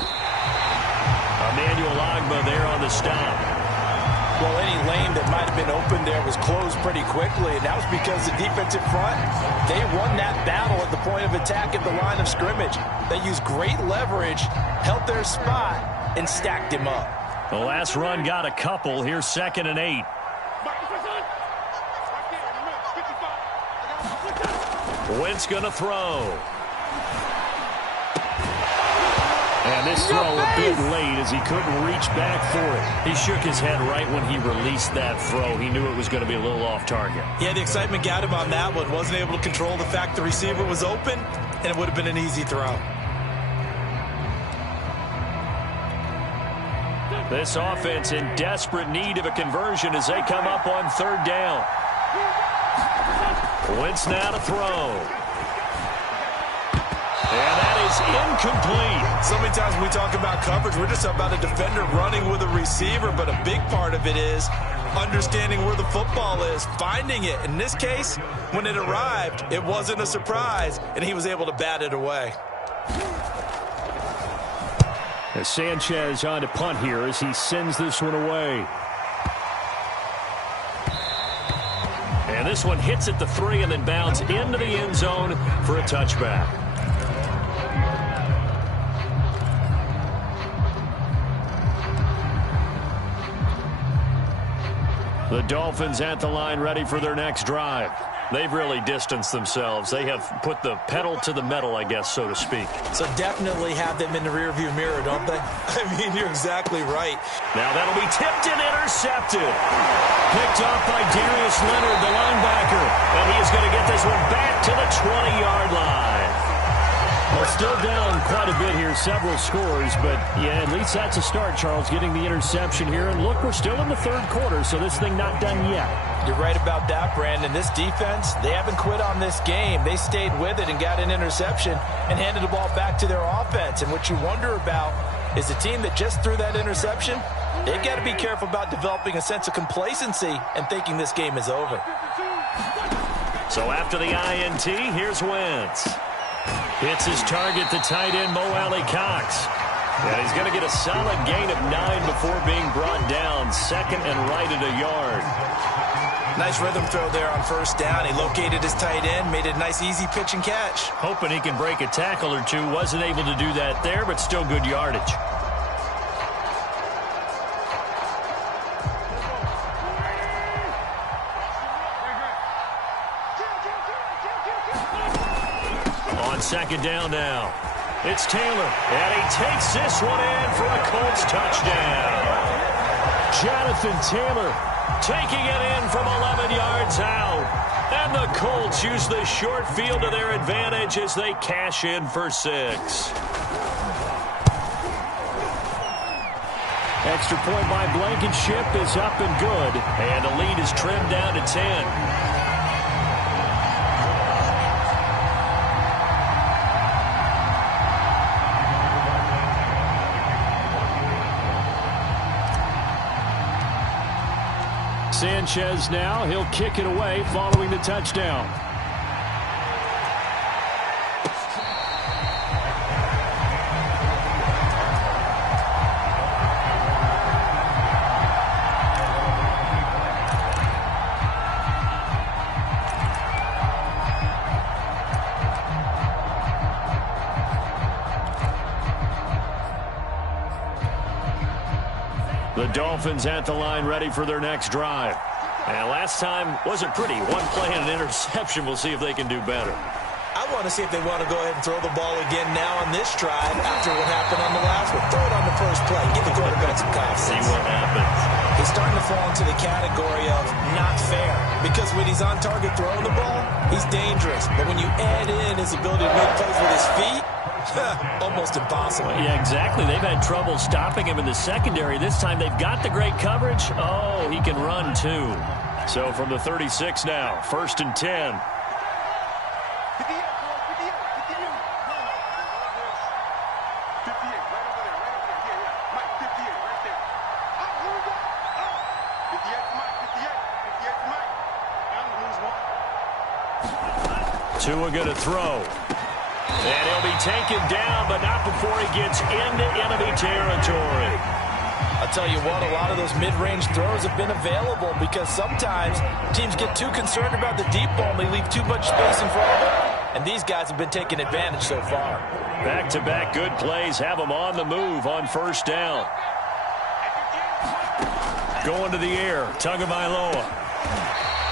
Emmanuel Ogbah there on the stop. Well, any lane that might have been open there was closed pretty quickly, and that was because the defensive front, they won that battle at the point of attack at the line of scrimmage. They used great leverage, held their spot, and stacked him up. The last run got a couple. Here's 2nd and 8. Wentz going to throw. And this throw a bit late as he couldn't reach back for it. He shook his head right when he released that throw. He knew it was going to be a little off target. Yeah, the excitement got him on that one. Wasn't able to control the fact the receiver was open, and it would have been an easy throw. This offense in desperate need of a conversion as they come up on 3rd down. Wentz now to throw. And that is incomplete. So many times when we talk about coverage, we're just about a defender running with a receiver, but a big part of it is understanding where the football is, finding it. In this case, when it arrived, it wasn't a surprise, and he was able to bat it away. As Sanchez on to punt here as he sends this one away. And this one hits at the 3 and then bounds into the end zone for a touchback. The Dolphins at the line ready for their next drive. They've really distanced themselves. They have put the pedal to the metal, I guess, so to speak. So definitely have them in the rearview mirror, don't they? I mean, you're exactly right. Now that'll be tipped and intercepted. Picked off by Darius Leonard, the linebacker. And he is going to get this one back to the 20-yard line. Well, still down quite a bit here, several scores, but yeah, at least that's a start, Charles, getting the interception here. And look, we're still in the 3rd quarter, so this thing not done yet. You're right about that, Brandon. This defense, they haven't quit on this game. They stayed with it and got an interception and handed the ball back to their offense. And what you wonder about is the team that just threw that interception, they've got to be careful about developing a sense of complacency and thinking this game is over. So after the INT, here's Wentz. Hits his target, the tight end, Mo Alley-Cox. And he's going to get a solid gain of 9 before being brought down. 2nd and right at a yard. Nice rhythm throw there on first down. He located his tight end, made it a nice easy pitch and catch. Hoping he can break a tackle or two. Wasn't able to do that there, but still good yardage. On second down now. It's Taylor, and he takes this one in for a Colts touchdown. Jonathan Taylor taking it in from 11 yards out. And the Colts use the short field to their advantage as they cash in for 6. Extra point by Blankenship is up and good. And the lead is trimmed down to 10. Sanchez now, he'll kick it away following the touchdown. The Dolphins at the line ready for their next drive. And last time wasn't pretty. One play and an interception. We'll see if they can do better. I want to see if they want to go ahead and throw the ball again now on this drive after what happened on the last one. Throw it on the first play. Give the quarterback some confidence. See what happens. He's starting to fall into the category of not fair. Because when he's on target throwing the ball, he's dangerous. But when you add in his ability to make plays with his feet, almost impossible. Yeah, exactly. They've had trouble stopping him in the secondary. This time they've got the great coverage. Oh, he can run too. So from the 36 now, 1st and 10. Tua going to throw. And he'll be taken down, but not before he gets into enemy territory. I'll tell you what, a lot of those mid-range throws have been available because sometimes teams get too concerned about the deep ball and they leave too much space in front of them. And these guys have been taking advantage so far. Back-to-back good plays have them on the move on first down. Going to the air, Tagovailoa.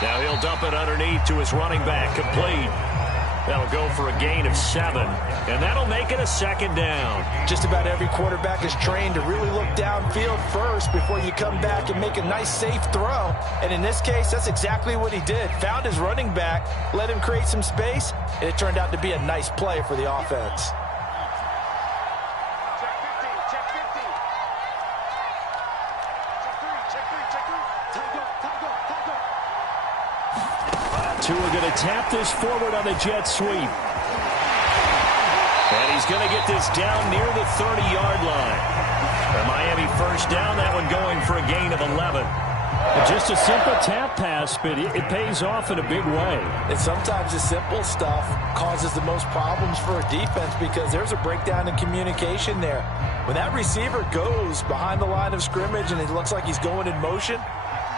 Now he'll dump it underneath to his running back, complete. That'll go for a gain of 7, and that'll make it a 2nd down. Just about every quarterback is trained to really look downfield first before you come back and make a nice, safe throw. And in this case, that's exactly what he did. Found his running back, let him create some space, and it turned out to be a nice play for the offense. Tua going to tap this forward on the jet sweep. And he's going to get this down near the 30-yard line. The Miami first down, that one going for a gain of 11. Just a simple tap pass, but it pays off in a big way. And sometimes the simple stuff causes the most problems for a defense because there's a breakdown in communication there. When that receiver goes behind the line of scrimmage and it looks like he's going in motion,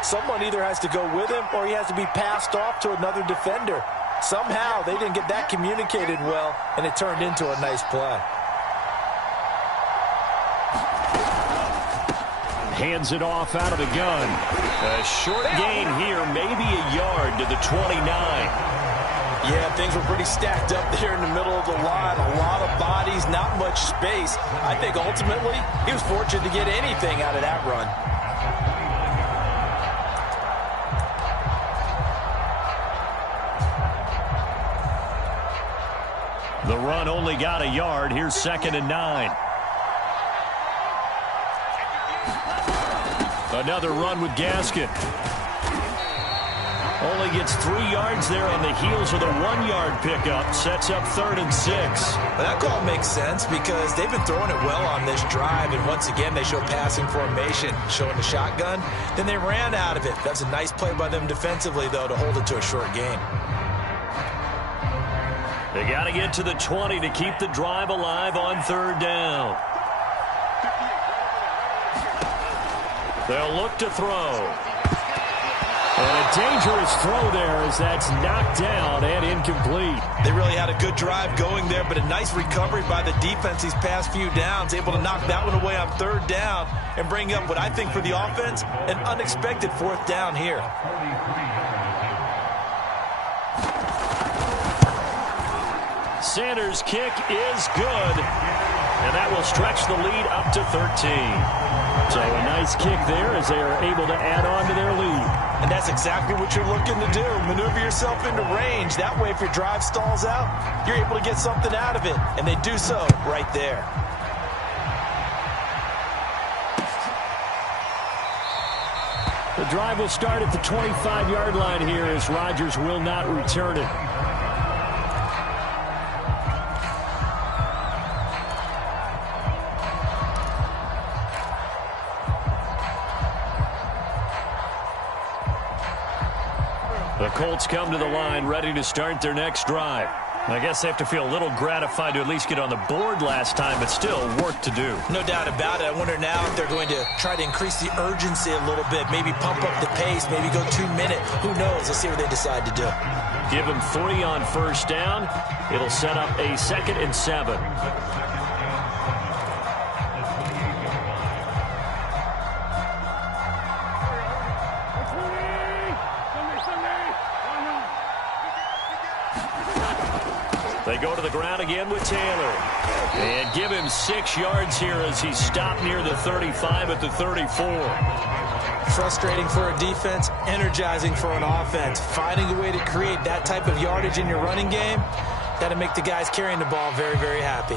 someone either has to go with him or he has to be passed off to another defender. Somehow they didn't get that communicated well, and it turned into a nice play. Hands it off out of the gun. A short gain here, maybe a yard to the 29. Yeah, things were pretty stacked up there in the middle of the line. A lot of bodies, not much space. I think ultimately he was fortunate to get anything out of that run. The run only got a yard. Here's 2nd and 9. Another run with Gaskin. Only gets 3 yards there on the heels of the 1-yard pickup. Sets up 3rd and 6. Well, that call makes sense because they've been throwing it well on this drive. And once again, they show passing formation, showing the shotgun. Then they ran out of it. That's a nice play by them defensively, though, to hold it to a short gain. They got to get to the 20 to keep the drive alive on 3rd down. They'll look to throw. And a dangerous throw there as that's knocked down and incomplete. They really had a good drive going there, but a nice recovery by the defense these past few downs, able to knock that one away on third down and bring up what I think for the offense, an unexpected fourth down here. Sanders' kick is good, and that will stretch the lead up to 13. So a nice kick there as they are able to add on to their lead. And that's exactly what you're looking to do. Maneuver yourself into range. That way, if your drive stalls out, you're able to get something out of it. And they do so right there. The drive will start at the 25-yard line here as Rodgers will not return it. The Colts come to the line ready to start their next drive. I guess they have to feel a little gratified to at least get on the board last time, but still work to do. No doubt about it. I wonder now if they're going to try to increase the urgency a little bit, maybe pump up the pace, maybe go 2 minute. Who knows? Let's see what they decide to do. Give them 3 on first down. It'll set up a 2nd and 7. They go to the ground again with Taylor. And give him 6 yards here as he stopped near the 35 at the 34. Frustrating for a defense, energizing for an offense. Finding a way to create that type of yardage in your running game, that'll make the guys carrying the ball very, very happy.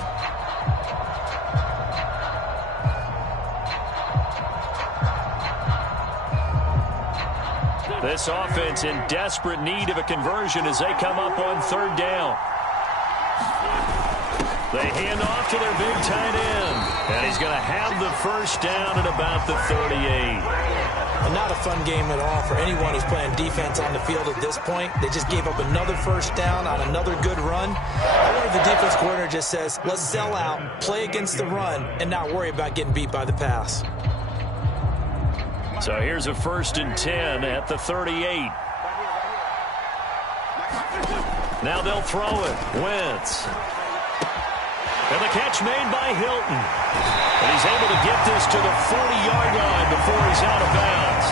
This offense in desperate need of a conversion as they come up on third down. They hand off to their big tight end. And he's going to have the first down at about the 38. And not a fun game at all for anyone who's playing defense on the field at this point. They just gave up another first down on another good run. I wonder if the defense coordinator just says, let's sell out, play against the run, and not worry about getting beat by the pass. So here's a 1st and 10 at the 38. Now they'll throw it. Wentz. And the catch made by Hilton. And he's able to get this to the 40-yard line before he's out of bounds.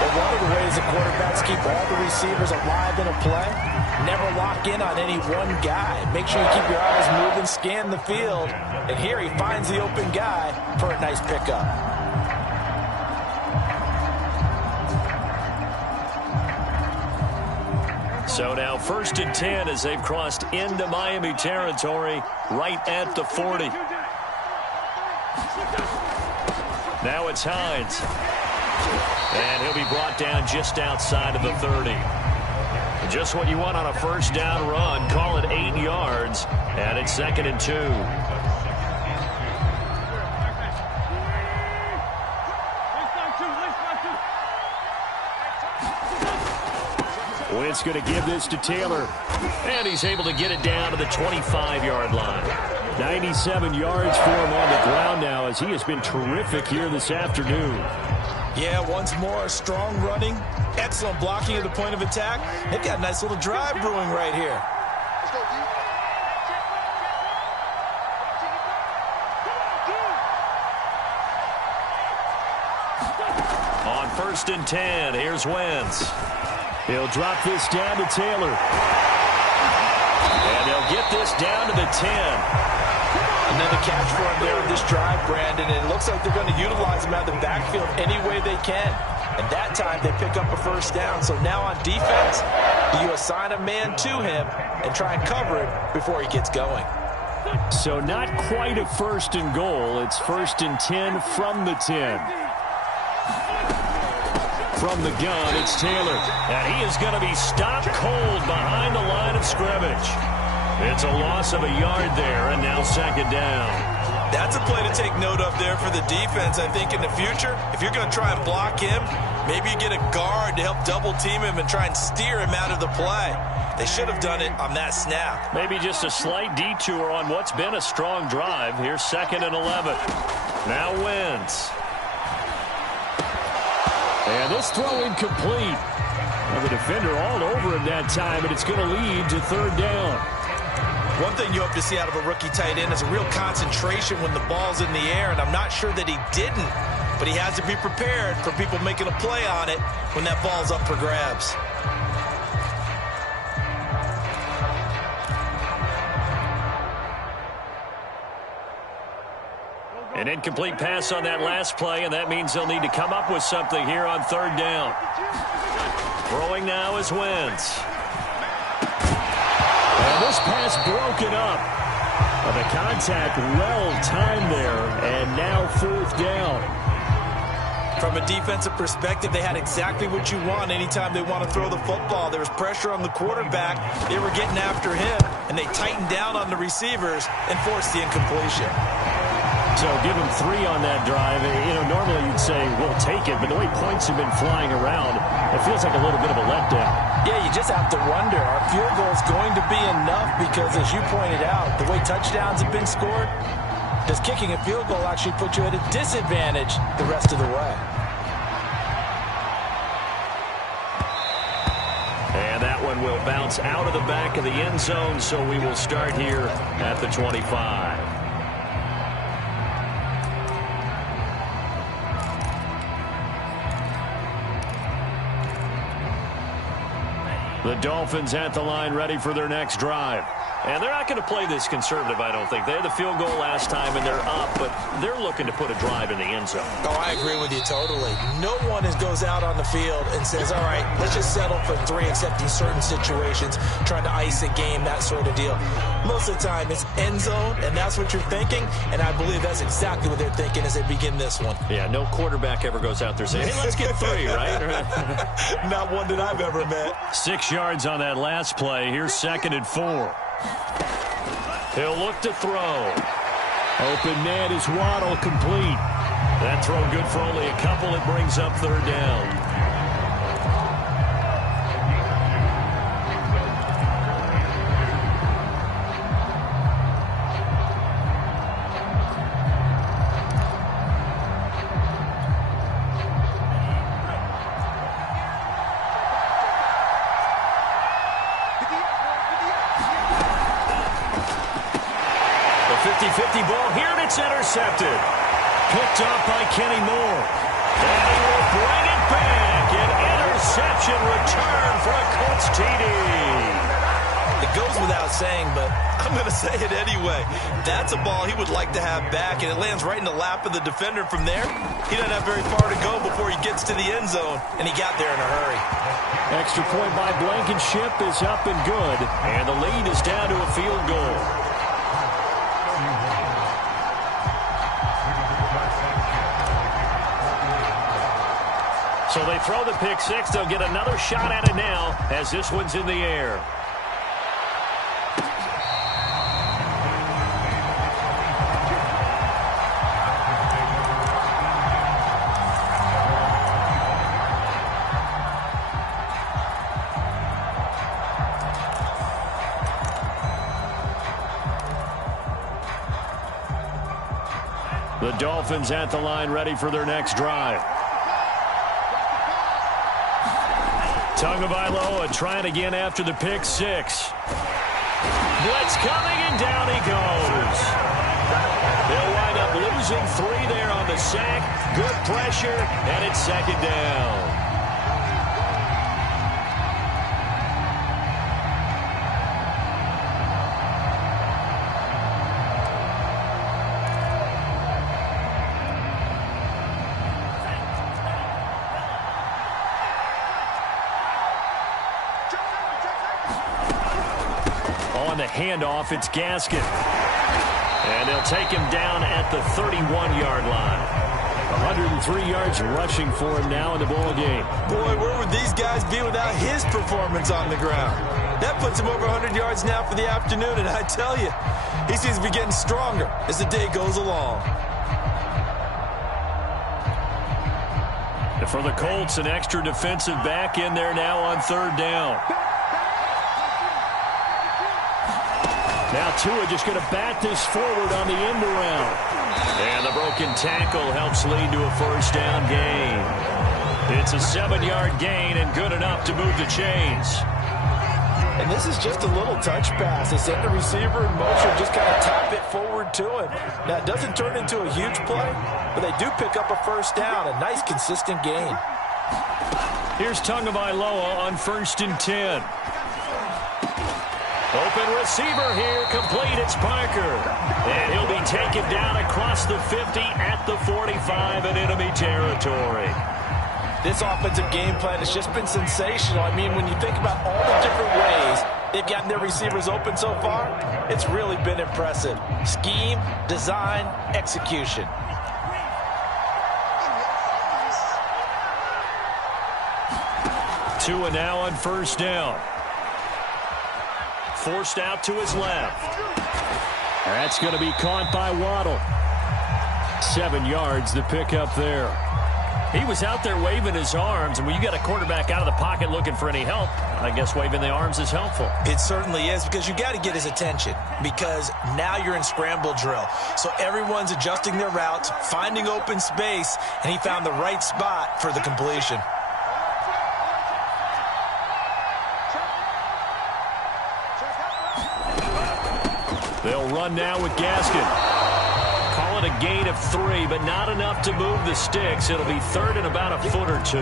But one of the ways the quarterbacks keep all the receivers alive in a play, never lock in on any one guy. Make sure you keep your eyes moving, scan the field. And here he finds the open guy for a nice pickup. So now 1st and 10 as they've crossed into Miami territory right at the 40. Now it's Hines. And he'll be brought down just outside of the 30. Just what you want on a first down run. Call it 8 yards. And it's 2nd and 2. Wentz going to give this to Taylor. And he's able to get it down to the 25-yard line. 97 yards for him on the ground now as he has been terrific here this afternoon. Yeah, once more, strong running, excellent blocking at the point of attack. They've got a nice little drive brewing right here. On 1st and 10, here's Wentz. He'll drop this down to Taylor. And they'll get this down to the 10. Another catch for him there on this drive, Brandon. And it looks like they're going to utilize him out of the backfield any way they can. And that time they pick up a first down. So now on defense, you assign a man to him and try and cover him before he gets going. So not quite a 1st and goal. It's 1st and 10 from the 10. From the gun, it's Taylor. And he is going to be stopped cold behind the line of scrimmage. It's a loss of a yard there, and now 2nd down. That's a play to take note of there for the defense. I think in the future, if you're going to try and block him, maybe you get a guard to help double-team him and try and steer him out of the play. They should have done it on that snap. Maybe just a slight detour on what's been a strong drive. Here's 2nd and 11. Now Wentz. And this throw incomplete. Well, the defender all over him that time, and it's going to lead to third down. One thing you hope to see out of a rookie tight end is a real concentration when the ball's in the air, and I'm not sure that he didn't, but he has to be prepared for people making a play on it when that ball's up for grabs. An incomplete pass on that last play, and that means they'll need to come up with something here on third down. Throwing now is Wentz. And this pass broken up. Well, the contact well timed there, and now fourth down. From a defensive perspective, they had exactly what you want anytime they want to throw the football. There was pressure on the quarterback. They were getting after him, and they tightened down on the receivers and forced the incompletion. So give him 3 on that drive. You know, normally you'd say, we'll take it, but the way points have been flying around, it feels like a little bit of a letdown. Yeah, you just have to wonder, are field goals going to be enough? Because as you pointed out, the way touchdowns have been scored, does kicking a field goal actually put you at a disadvantage the rest of the way? And that one will bounce out of the back of the end zone, so we will start here at the 25. The Dolphins at the line, ready for their next drive. And they're not going to play this conservative, I don't think. They had the field goal last time, and they're up, but they're looking to put a drive in the end zone. Oh, I agree with you totally. No one goes out on the field and says, all right, let's just settle for 3, except in certain situations, trying to ice a game, that sort of deal. Most of the time, it's end zone, and that's what you're thinking, and I believe that's exactly what they're thinking as they begin this one. Yeah, no quarterback ever goes out there saying, hey, let's get 3, right? Not one that I've ever met. 6 yards on that last play. Here's 2nd and 4. He'll look to throw. Open man is Waddle, complete. That throw good for only a couple. It brings up third down. The 50-50 ball here, and it's intercepted. Picked off by Kenny Moore. And he will bring it back. An interception return for a Colts TD. It goes without saying, but I'm going to say it anyway. That's a ball he would like to have back, and it lands right in the lap of the defender. From there, he doesn't have very far to go before he gets to the end zone, and he got there in a hurry. Extra point by Blankenship is up and good, and the lead is down to a field goal. So they throw the pick six. They'll get another shot at it now as this one's in the air. The Dolphins at the line, ready for their next drive. Tagovailoa trying again after the pick six. Blitz coming, and down he goes. They'll wind up losing 3 there on the sack. Good pressure, and it's second down. On the handoff, it's Gaskin. And they'll take him down at the 31-yard line. 103 yards rushing for him now in the ball game. Boy, where would these guys be without his performance on the ground? That puts him over 100 yards now for the afternoon, and I tell you, he seems to be getting stronger as the day goes along. And for the Colts, an extra defensive back in there now on third down. Now Tua just going to bat this forward on the end around. And the broken tackle helps lead to a first down gain. It's a 7-yard gain and good enough to move the chains. And this is just a little touch pass. They send the receiver in motion, just kind of tap it forward to him. Now, it doesn't turn into a huge play, but they do pick up a first down. A nice, consistent gain. Here's Tagovailoa on 1st and 10. Open receiver here, complete, it's Parker. And he'll be taken down across the 50 at the 45 in enemy territory. This offensive game plan has just been sensational. I mean, when you think about all the different ways they've gotten their receivers open so far, it's really been impressive. Scheme, design, execution. Tua now on 1st down. Forced out to his left. That's going to be caught by Waddle. 7 yards the pickup there. He was out there waving his arms, and when you got a quarterback out of the pocket looking for any help, I guess waving the arms is helpful. It certainly is, because you got to get his attention, because now you're in scramble drill. So everyone's adjusting their routes, finding open space, and he found the right spot for the completion. They'll run now with Gaskin. Call it a gain of 3, but not enough to move the sticks. It'll be 3rd and about a foot or 2.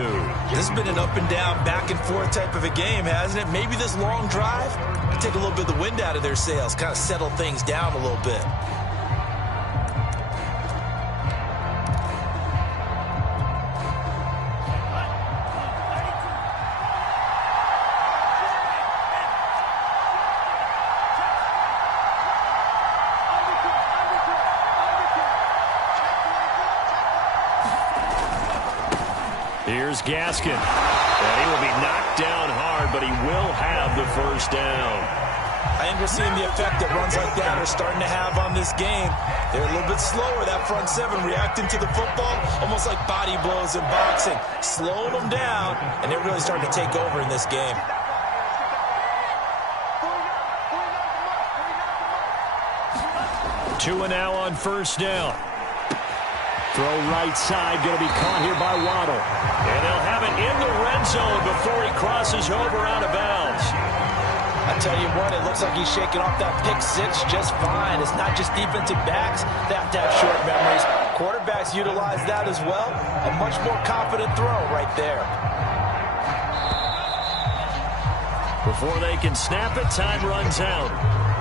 This has been an up and down, back and forth type of a game, hasn't it? Maybe this long drive take a little bit of the wind out of their sails, kind of settle things down a little bit. Here's Gaskin. And he will be knocked down hard, but he will have the first down. I think we're seeing the effect that runs like that are starting to have on this game. They're a little bit slower, that front seven, reacting to the football, almost like body blows in boxing. Slowing them down, and they're really starting to take over in this game. Tua now on 1st down. Throw right side, going to be caught here by Waddle. And they'll have it in the red zone before he crosses over out of bounds. I tell you what, it looks like he's shaking off that pick 6 just fine. It's not just defensive backs that have to have short memories. Quarterbacks utilize that as well. A much more confident throw right there. Before they can snap it, time runs out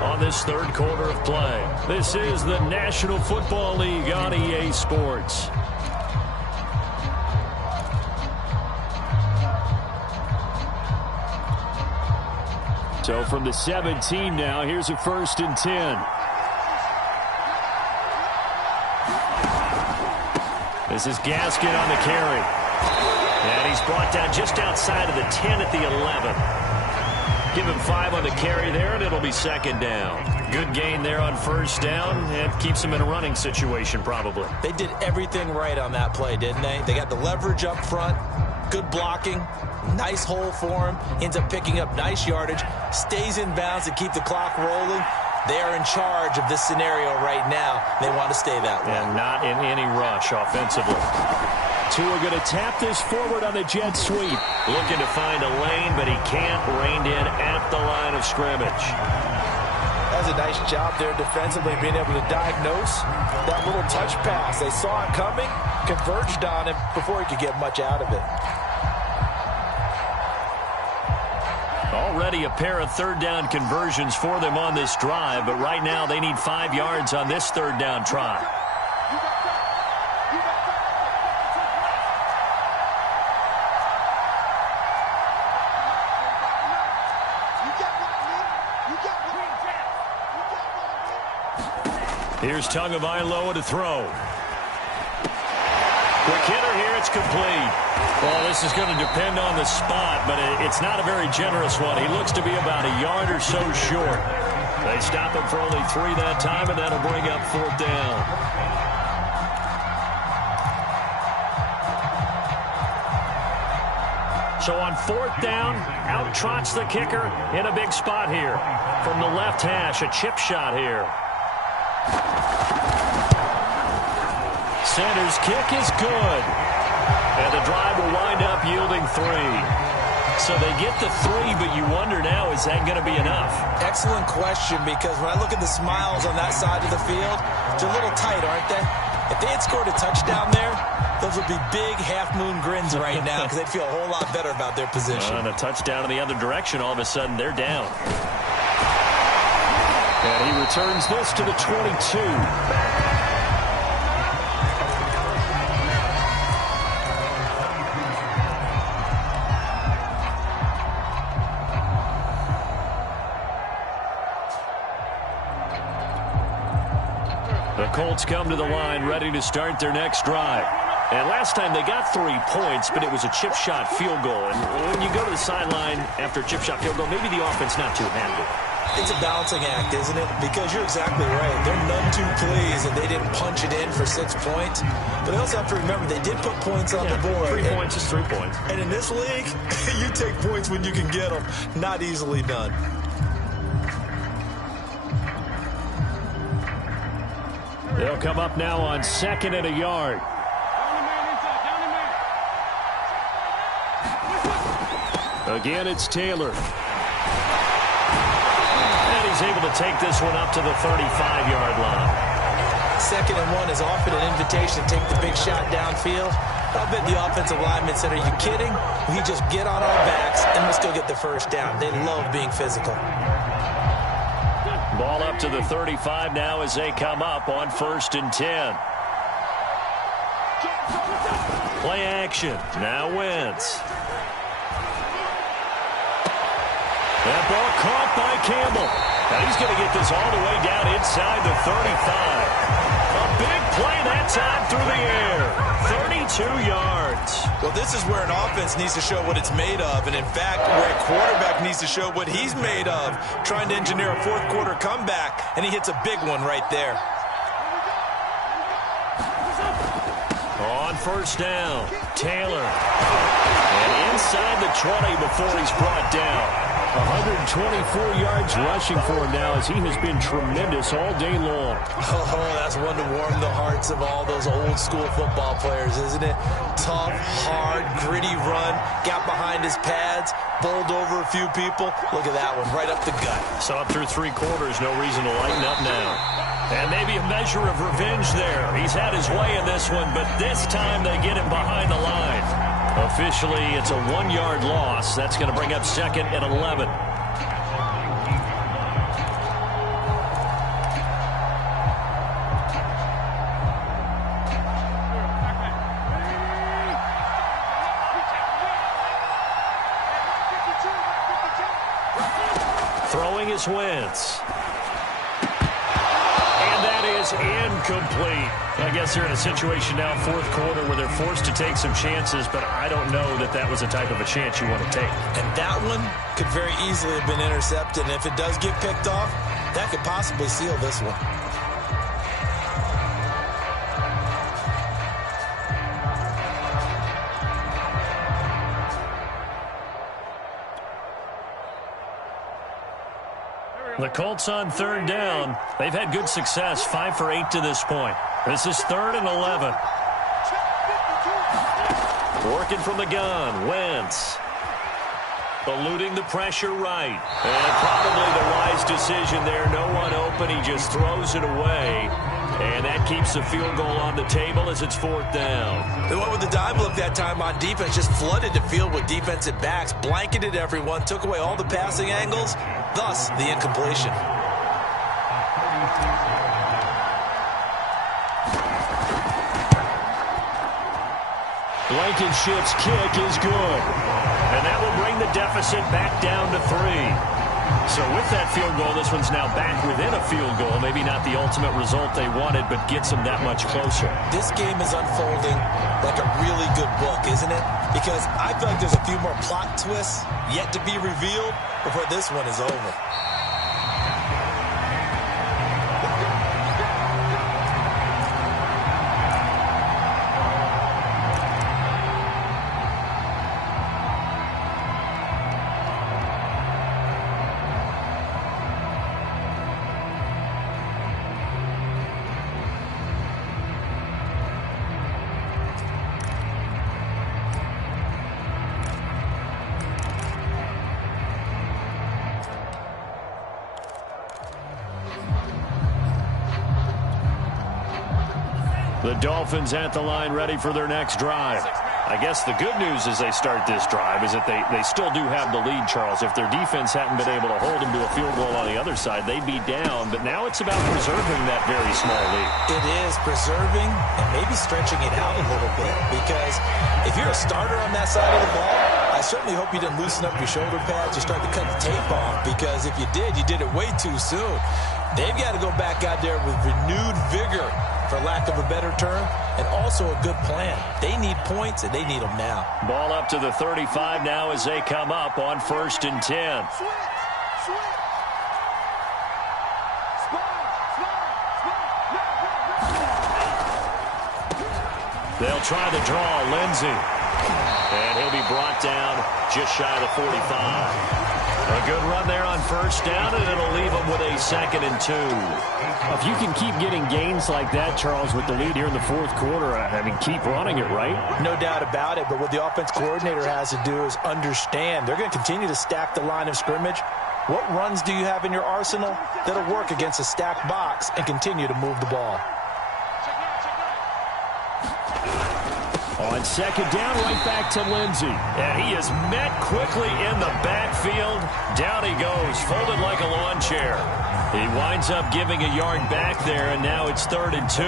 on this 3rd quarter of play. This is the National Football League on EA Sports. So from the 17 now, here's a 1st and 10. This is Gaskin on the carry. And he's brought down just outside of the 10 at the 11. Give him 5 on the carry there, and it'll be 2nd down. Good gain there on 1st down. It keeps him in a running situation, probably. They did everything right on that play, didn't they? They got the leverage up front, good blocking, nice hole for him, ends up picking up nice yardage, stays in bounds to keep the clock rolling. They are in charge of this scenario right now. They want to stay that way. And not in any rush offensively. Tua going to tap this forward on the jet sweep. Looking to find a lane, but he can't. Reined in at the line of scrimmage. That's a nice job there defensively, being able to diagnose that little touch pass. They saw it coming, converged on him before he could get much out of it. Already a pair of 3rd down conversions for them on this drive, but right now they need 5 yards on this 3rd down try. Here's Tagovailoa to throw. Quick hitter here, it's complete. Well, this is going to depend on the spot, but it's not a very generous one. He looks to be about a yard or so short. They stop him for only 3 that time, and that'll bring up 4th down. So on 4th down, out trots the kicker in a big spot here. From the left hash, a chip shot here. Sanders' kick is good. And the drive will wind up yielding 3. So they get the 3, but you wonder now, is that going to be enough? Excellent question, because when I look at the smiles on that side of the field, they're a little tight, aren't they? If they had scored a touchdown there, those would be big half-moon grins right now because they'd feel a whole lot better about their position. And a touchdown in the other direction, all of a sudden they're down. And he returns this to the 22. The Colts come to the line ready to start their next drive. And last time they got 3 points, but it was a chip shot field goal. And when you go to the sideline after a chip shot field goal, maybe the offense not too happy. It's a balancing act, isn't it? Because you're exactly right. They're none too pleased, and they didn't punch it in for 6 points. But they also have to remember they did put points on the board. 3 points is 3 points. And in this league, you take points when you can get them. Not easily done. They'll come up now on 2nd and a yard. Again, it's Taylor. And he's able to take this one up to the 35-yard line. 2nd and 1 is often an invitation to take the big shot downfield. I'll bet the offensive lineman said, are you kidding? We just get on our backs and we'll still get the first down. They love being physical. Ball up to the 35 now as they come up on 1st and 10. Play action. Now Wentz. That ball caught by Campbell. Now he's going to get this all the way down inside the 35. A big play that time through the air. 32 yards. Well, this is where an offense needs to show what it's made of. And, in fact, where a quarterback needs to show what he's made of. Trying to engineer a fourth-quarter comeback. And he hits a big one right there. On 1st down, Taylor. And inside the 20 before he's brought down. 124 yards rushing for him now as he has been tremendous all day long. Oh, that's one to warm the hearts of all those old-school football players, isn't it? Tough, hard, gritty run, got behind his pads, bowled over a few people. Look at that one, right up the gut. So up through 3 quarters, no reason to lighten up now. And maybe a measure of revenge there. He's had his way in this one, but this time they get him behind the line. Officially, it's a 1-yard loss. That's going to bring up 2nd and 11. Throwing is Wentz. And that is incomplete. I guess they're in a situation now, 4th quarter, where they're forced to take some chances, but I don't know that that was the type of a chance you want to take. And that one could very easily have been intercepted. And if it does get picked off, that could possibly seal this one. The Colts on 3rd down. They've had good success, 5 for 8 to this point. This is 3rd and 11. Working from the gun, Wentz. Eluding the pressure right. And probably the wise decision there. No one open. He just throws it away. And that keeps the field goal on the table as it's 4th down. The one with the dive look that time on defense just flooded the field with defensive backs, blanketed everyone, took away all the passing angles, thus the incompletion. Blankenship's kick is good. And that will bring the deficit back down to 3. So with that field goal, this one's now back within a field goal. Maybe not the ultimate result they wanted, but gets them that much closer. This game is unfolding like a really good book, isn't it? Because I feel like there's a few more plot twists yet to be revealed before this one is over. The Dolphins at the line ready for their next drive. I guess the good news as they start this drive is that they still do have the lead, Charles. If their defense hadn't been able to hold them to a field goal on the other side, they'd be down. But now it's about preserving that very small lead. It is preserving and maybe stretching it out a little bit. Because if you're a starter on that side of the ball, I certainly hope you didn't loosen up your shoulder pads or start to cut the tape off. Because if you did it way too soon. They've got to go back out there with renewed vigor, for lack of a better term, and also a good plan. They need points, and they need them now. Ball up to the 35 now as they come up on 1st and 10. They'll try to draw Lindsey. And he'll be brought down just shy of the 45. A good run there on 1st down, and it'll leave them with a 2nd and 2. If you can keep getting gains like that, Charles, with the lead here in the 4th quarter, I mean, keep running it, right? No doubt about it, but what the offense coordinator has to do is understand. They're going to continue to stack the line of scrimmage. What runs do you have in your arsenal that'll work against a stacked box and continue to move the ball? On 2nd down, right back to Lindsey. And he is met quickly in the backfield. Down he goes, folded like a lawn chair. He winds up giving a yard back there, and now it's 3rd and 2.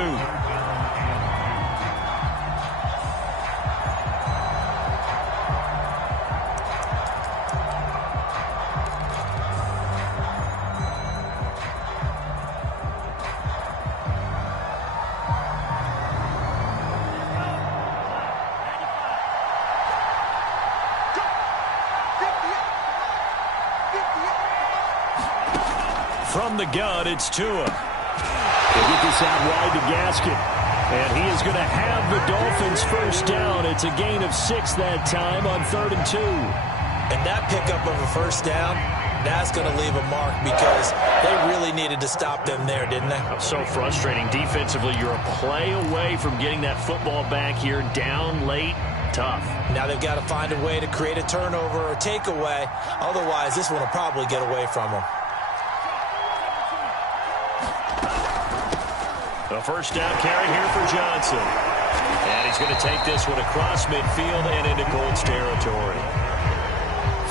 From the gun, it's Tua. They get this out wide to Gaskin. And he is going to have the Dolphins 1st down. It's a gain of 6 that time on 3rd and 2. And that pickup of a 1st down, that's going to leave a mark because they really needed to stop them there, didn't they? So frustrating. Defensively, you're a play away from getting that football back here down late. Tough. Now they've got to find a way to create a turnover or takeaway. Otherwise, this one will probably get away from them. A 1st down carry here for Johnson. And he's going to take this one across midfield and into Colts territory.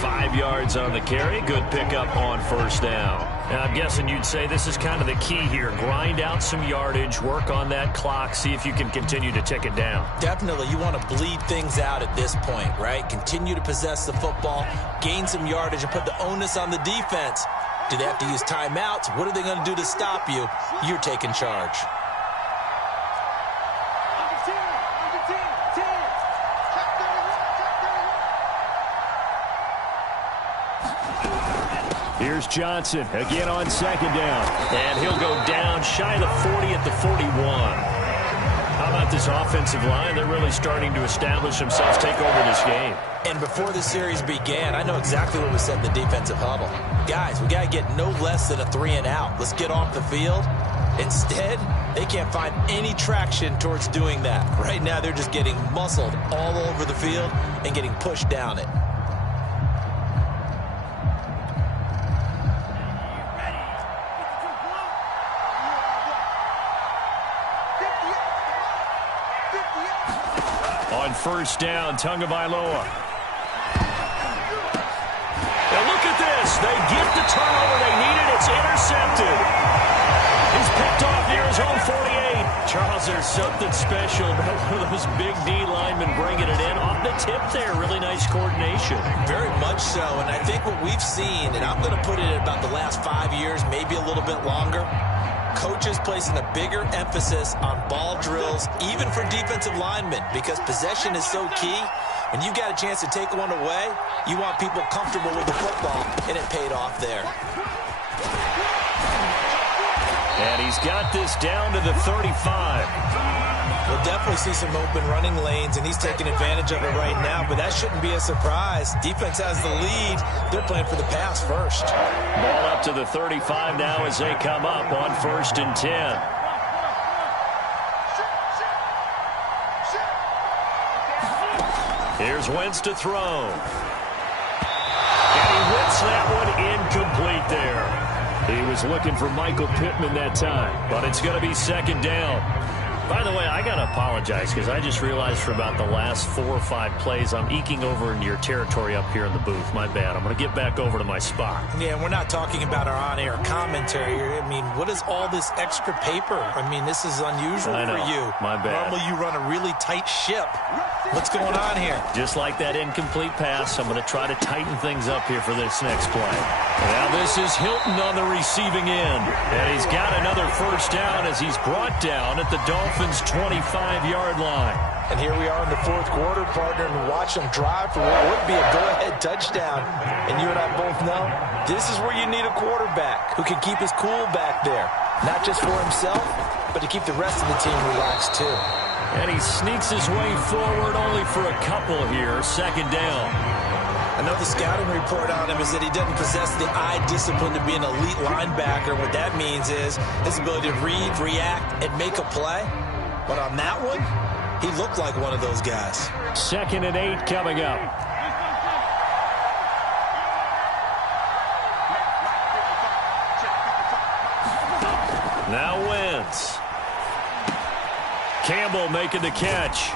5 yards on the carry. Good pickup on 1st down. And I'm guessing you'd say this is kind of the key here. Grind out some yardage, work on that clock, see if you can continue to tick it down. Definitely. You want to bleed things out at this point, right? Continue to possess the football, gain some yardage, and put the onus on the defense. Do they have to use timeouts? What are they going to do to stop you? You're taking charge. Here's Johnson again on 2nd down. And he'll go down shy of the 40 at the 41. How about this offensive line? They're really starting to establish themselves, take over this game. And before the series began, I know exactly what we said in the defensive huddle. Guys, we got to get no less than a 3 and out. Let's get off the field. Instead, they can't find any traction towards doing that. Right now, they're just getting muscled all over the field and getting pushed down it. On 1st down, Tagovailoa. Now look at this. They get the turnover they needed. It's intercepted. He's picked off near his own 48. Charles, there's something special about one of those big D linemen bringing it in. Off the tip there, really nice coordination. Very much so, and I think what we've seen, and I'm going to put it at about the last 5 years, maybe a little bit longer, coaches placing a bigger emphasis on ball drills, even for defensive linemen, because possession is so key. When you've got a chance to take one away, you want people comfortable with the football, and it paid off there. And he's got this down to the 35. We'll definitely see some open running lanes, and he's taking advantage of it right now, but that shouldn't be a surprise. Defense has the lead. They're playing for the pass first. Ball up to the 35 now as they come up on 1st and 10. Here's Wentz to throw. And he whips that one incomplete there. He was looking for Michael Pittman that time, but it's going to be 2nd down. By the way, I got to apologize because I just realized for about the last 4 or 5 plays, I'm eking over into your territory up here in the booth. My bad. I'm going to get back over to my spot. Yeah, and we're not talking about our on-air commentary here. I mean, what is all this extra paper? I mean, this is unusual for you. My bad. Normally you run a really tight ship. What's going on here? Just like that incomplete pass, I'm going to try to tighten things up here for this next play. Now this is Hilton on the receiving end. And he's got another first down as he's brought down at the Dolphins' 25-yard line. And here we are in the fourth quarter, partner, and watch them drive for what would be a go-ahead touchdown. And you and I both know this is where you need a quarterback who can keep his cool back there. Not just for himself, but to keep the rest of the team relaxed too. And he sneaks his way forward only for a couple here. Second down. I know the scouting report on him is that he doesn't possess the eye discipline to be an elite linebacker. What that means is his ability to read, react, and make a play. But on that one, he looked like one of those guys. 2nd and 8 coming up. Now Wentz. Campbell making the catch.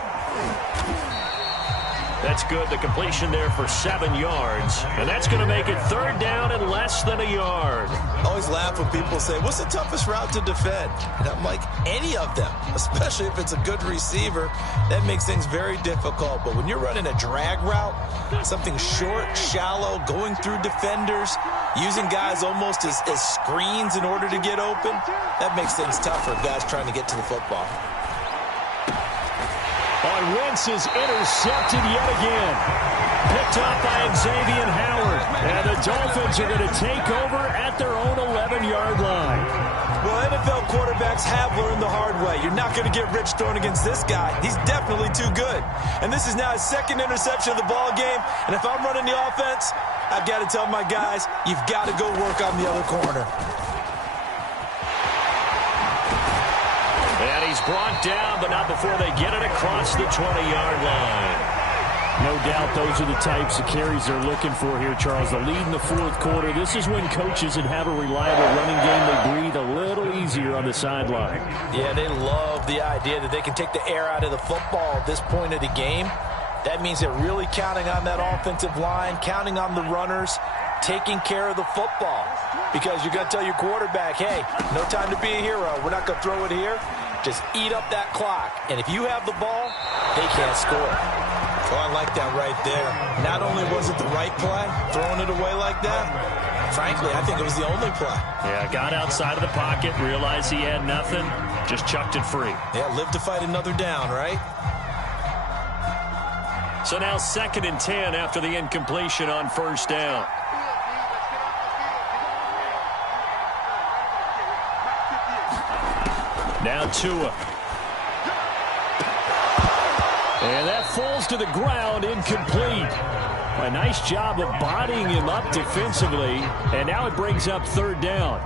That's good. The completion there for 7 yards. And that's going to make it 3rd down and less than a yard. I always laugh when people say, what's the toughest route to defend? And I'm like, any of them, especially if it's a good receiver. That makes things very difficult. But when you're running a drag route, something short, shallow, going through defenders, using guys almost as screens in order to get open, that makes things tougher, guys trying to get to the football. Wentz is intercepted yet again. Picked up by Xavier Howard. And the Dolphins are going to take over at their own 11-yard line. Well, NFL quarterbacks have learned the hard way. You're not going to get rich throwing against this guy. He's definitely too good. And this is now his 2nd interception of the ball game. And if I'm running the offense, I've got to tell my guys, you've got to go work on the other corner. And he's brought down, but not before they get it across the 20-yard line. No doubt those are the types of carries they're looking for here, Charles. The lead in the fourth quarter. This is when coaches that have a reliable running game, they breathe a little easier on the sideline. Yeah, they love the idea that they can take the air out of the football at this point of the game. That means they're really counting on that offensive line, counting on the runners, taking care of the football. Because you're going to tell your quarterback, hey, no time to be a hero. We're not going to throw it here. Just eat up that clock. And if you have the ball, they can't score. So I like that right there. Not only was it the right play, throwing it away like that, frankly, I think it was the only play. Yeah, got outside of the pocket, realized he had nothing, just chucked it free. Yeah, live to fight another down, right? So now 2nd and 10 after the incompletion on 1st down. Now Tua. And that falls to the ground, incomplete. A nice job of bodying him up defensively. And now it brings up 3rd down.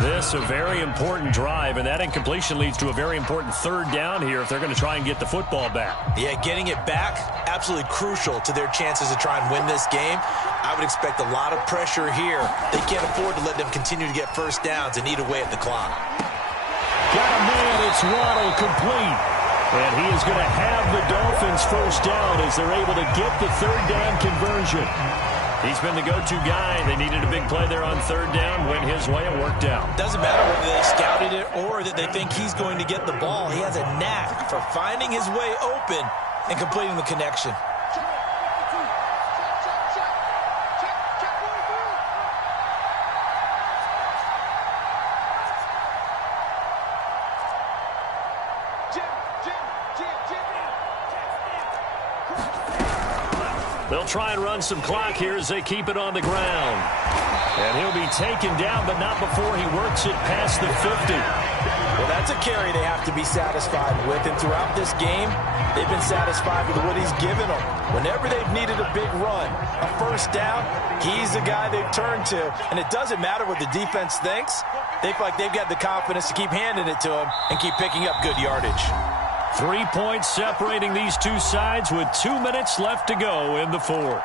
This a very important drive, and that incompletion leads to a very important 3rd down here if they're going to try and get the football back. Yeah, getting it back, absolutely crucial to their chances to try and win this game. I would expect a lot of pressure here. They can't afford to let them continue to get first downs and eat away at the clock. Got a man, it's Waddle, complete. And he is going to have the Dolphins first down as they're able to get the 3rd down conversion. He's been the go-to guy. They needed a big play there on 3rd down. Went his way and worked out. Doesn't matter whether they scouted it or that they think he's going to get the ball. He has a knack for finding his way open and completing the connection. They'll try and run some clock here as they keep it on the ground. And he'll be taken down, but not before he works it past the 50. Well, that's a carry they have to be satisfied with. And throughout this game, they've been satisfied with what he's given them. Whenever they've needed a big run, a first down, he's the guy they've turned to. And it doesn't matter what the defense thinks. They feel like they've got the confidence to keep handing it to him and keep picking up good yardage. 3 points separating these two sides with 2 minutes left to go in the fourth.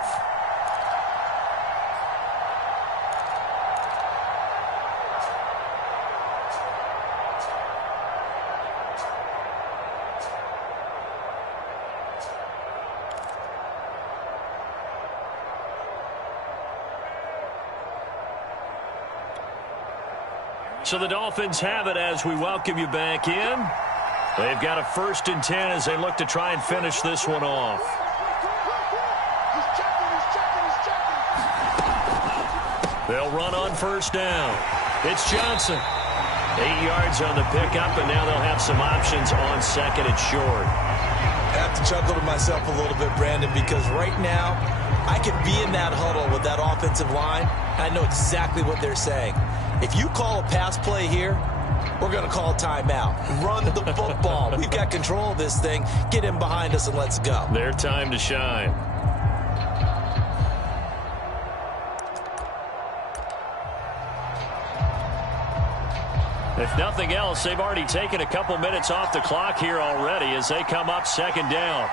So the Dolphins have it as we welcome you back in. They've got a 1st and 10 as they look to try and finish this one off. They'll run on 1st down. It's Johnson. 8 yards on the pickup, and now they'll have some options on 2nd and short. I have to chuckle to myself a little bit, Brandon, because right now I could be in that huddle with that offensive line. I know exactly what they're saying. If you call a pass play here, we're going to call a timeout. Run the football. We've got control of this thing. Get in behind us and let's go. Their time to shine. If nothing else, they've already taken a couple minutes off the clock here already as they come up 2nd down.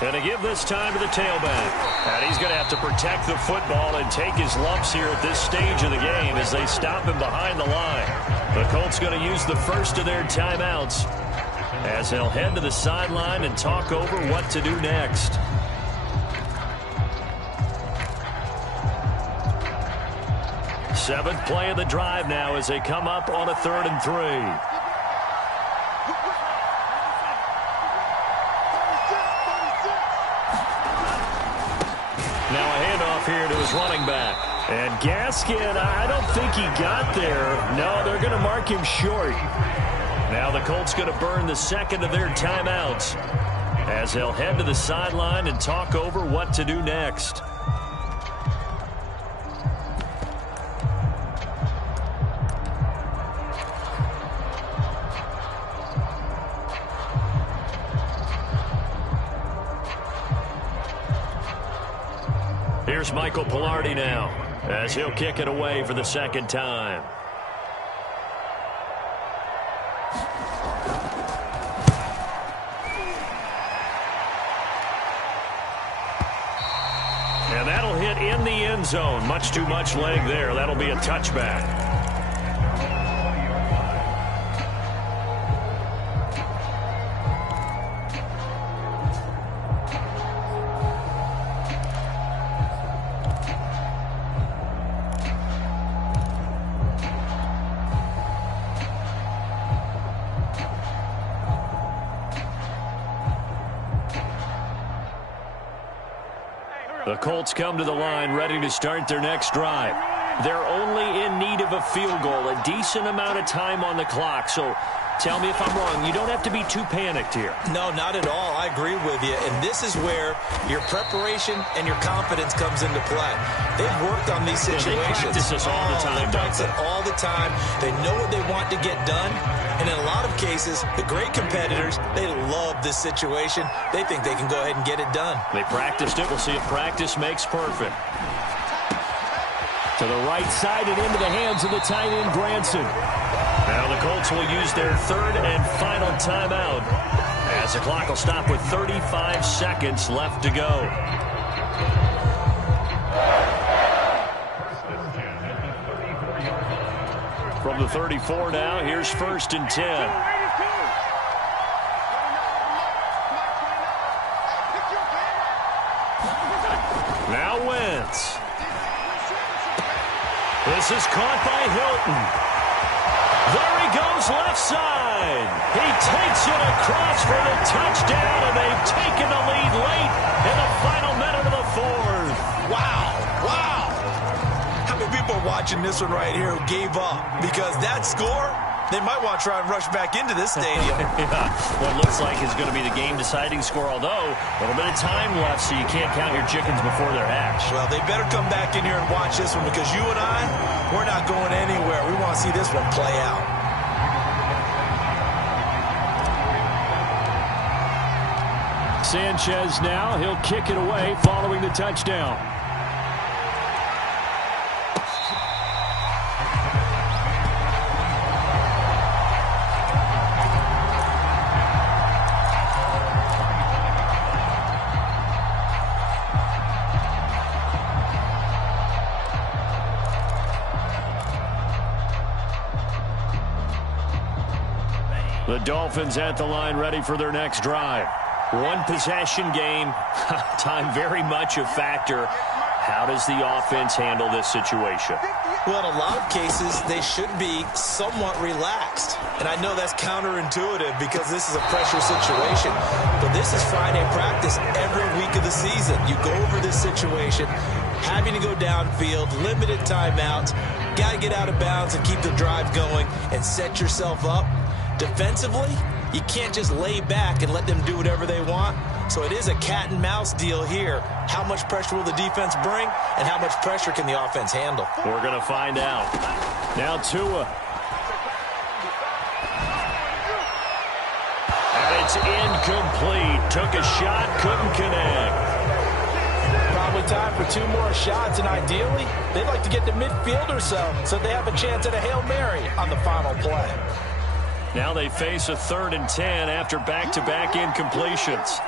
Going to give this time to the tailback. And he's going to have to protect the football and take his lumps here at this stage of the game as they stop him behind the line. The Colts going to use the first of their timeouts as they'll head to the sideline and talk over what to do next. Seventh play of the drive now as they come up on a 3rd and 3. Now a handoff here to his running back. And Gaskin, I don't think he got there. No, they're going to mark him short. Now the Colts going to burn the 2nd of their timeouts as they'll head to the sideline and talk over what to do next. Here's Michael Pilardi now as he'll kick it away for the 2nd time. And that'll hit in the end zone. Much too much leg there. That'll be a touchback. The Colts come to the line ready to start their next drive. They're only in need of a field goal, a decent amount of time on the clock. So tell me if I'm wrong. You don't have to be too panicked here. No, not at all. I agree with you. And this is where your preparation and your confidence comes into play. They've worked on these situations. They practice this all the time. They practice it all the time. They know what they want to get done. And in a lot of cases, the great competitors, they love this situation. They think they can go ahead and get it done. They practiced it. We'll see if practice makes perfect. To the right side and into the hands of the tight end, Granson. Now the Colts will use their 3rd and final timeout as the clock will stop with 35 seconds left to go. From the 34 now, here's 1st and 10. Now Wentz. This is caught by Hilton. There he goes left side. He takes it across for the touchdown, and they've taken the lead late in the final minute of the 4th. Wow. Wow. How many people are watching this one right here who gave up? Because that score, they might want to try and rush back into this stadium. Yeah, what looks like is going to be the game-deciding score, although a little bit of time left, so you can't count your chickens before they're hatched. Well, they better come back in here and watch this one because you and I, we're not going anywhere. We want to see this one play out. Sanchez now. He'll kick it away following the touchdown. The Dolphins at the line ready for their next drive. One possession game, time very much a factor. How does the offense handle this situation? Well, in a lot of cases, they should be somewhat relaxed. And I know that's counterintuitive because this is a pressure situation. But this is Friday practice every week of the season. You go over this situation, having to go downfield, limited timeouts, got to get out of bounds and keep the drive going and set yourself up. Defensively, you can't just lay back and let them do whatever they want. So it is a cat and mouse deal here. How much pressure will the defense bring, and how much pressure can the offense handle? We're going to find out. Now Tua. And it's incomplete. Took a shot, couldn't connect. Probably time for 2 more shots, and ideally, they'd like to get to midfield or so they have a chance at a Hail Mary on the final play. Now they face a 3rd and 10 after back-to-back incompletions.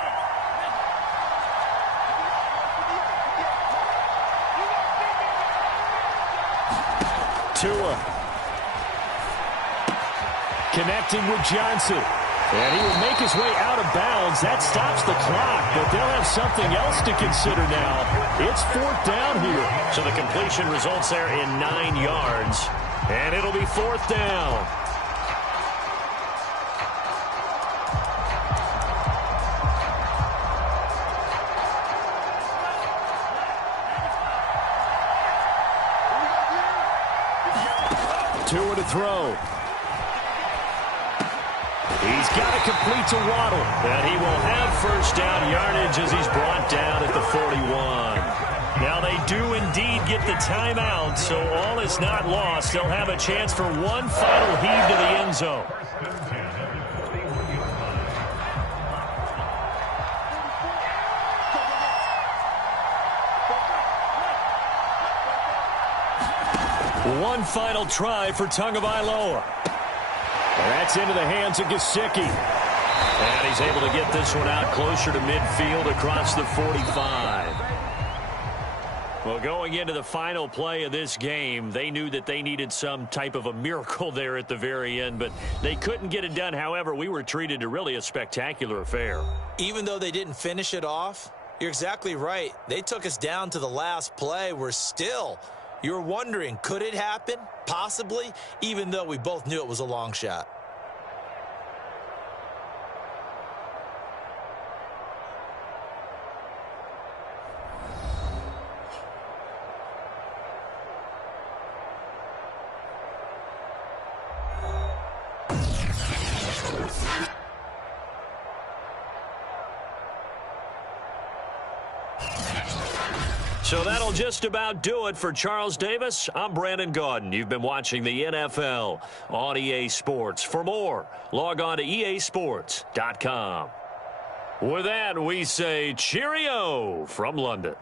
Tua. Connecting with Johnson. And he will make his way out of bounds. That stops the clock, but they'll have something else to consider now. It's 4th down here. So the completion results there in 9 yards. And it'll be 4th down. Tua to throw. He's got to complete to Waddle. And he will have 1st down yardage as he's brought down at the 41. Now they do indeed get the timeout, so all is not lost. They'll have a chance for one final heave to the end zone. One final try for Tagovailoa. And that's into the hands of Gesicki. And he's able to get this one out closer to midfield across the 45. Well, going into the final play of this game, they knew that they needed some type of a miracle there at the very end, but they couldn't get it done. However, we were treated to really a spectacular affair. Even though they didn't finish it off, you're exactly right. They took us down to the last play. We're still... You're wondering, could it happen? Possibly, even though we both knew it was a long shot. So that'll just about do it for Charles Davis. I'm Brandon Gaudin. You've been watching the NFL on EA Sports. For more, log on to easports.com. With that, we say cheerio from London.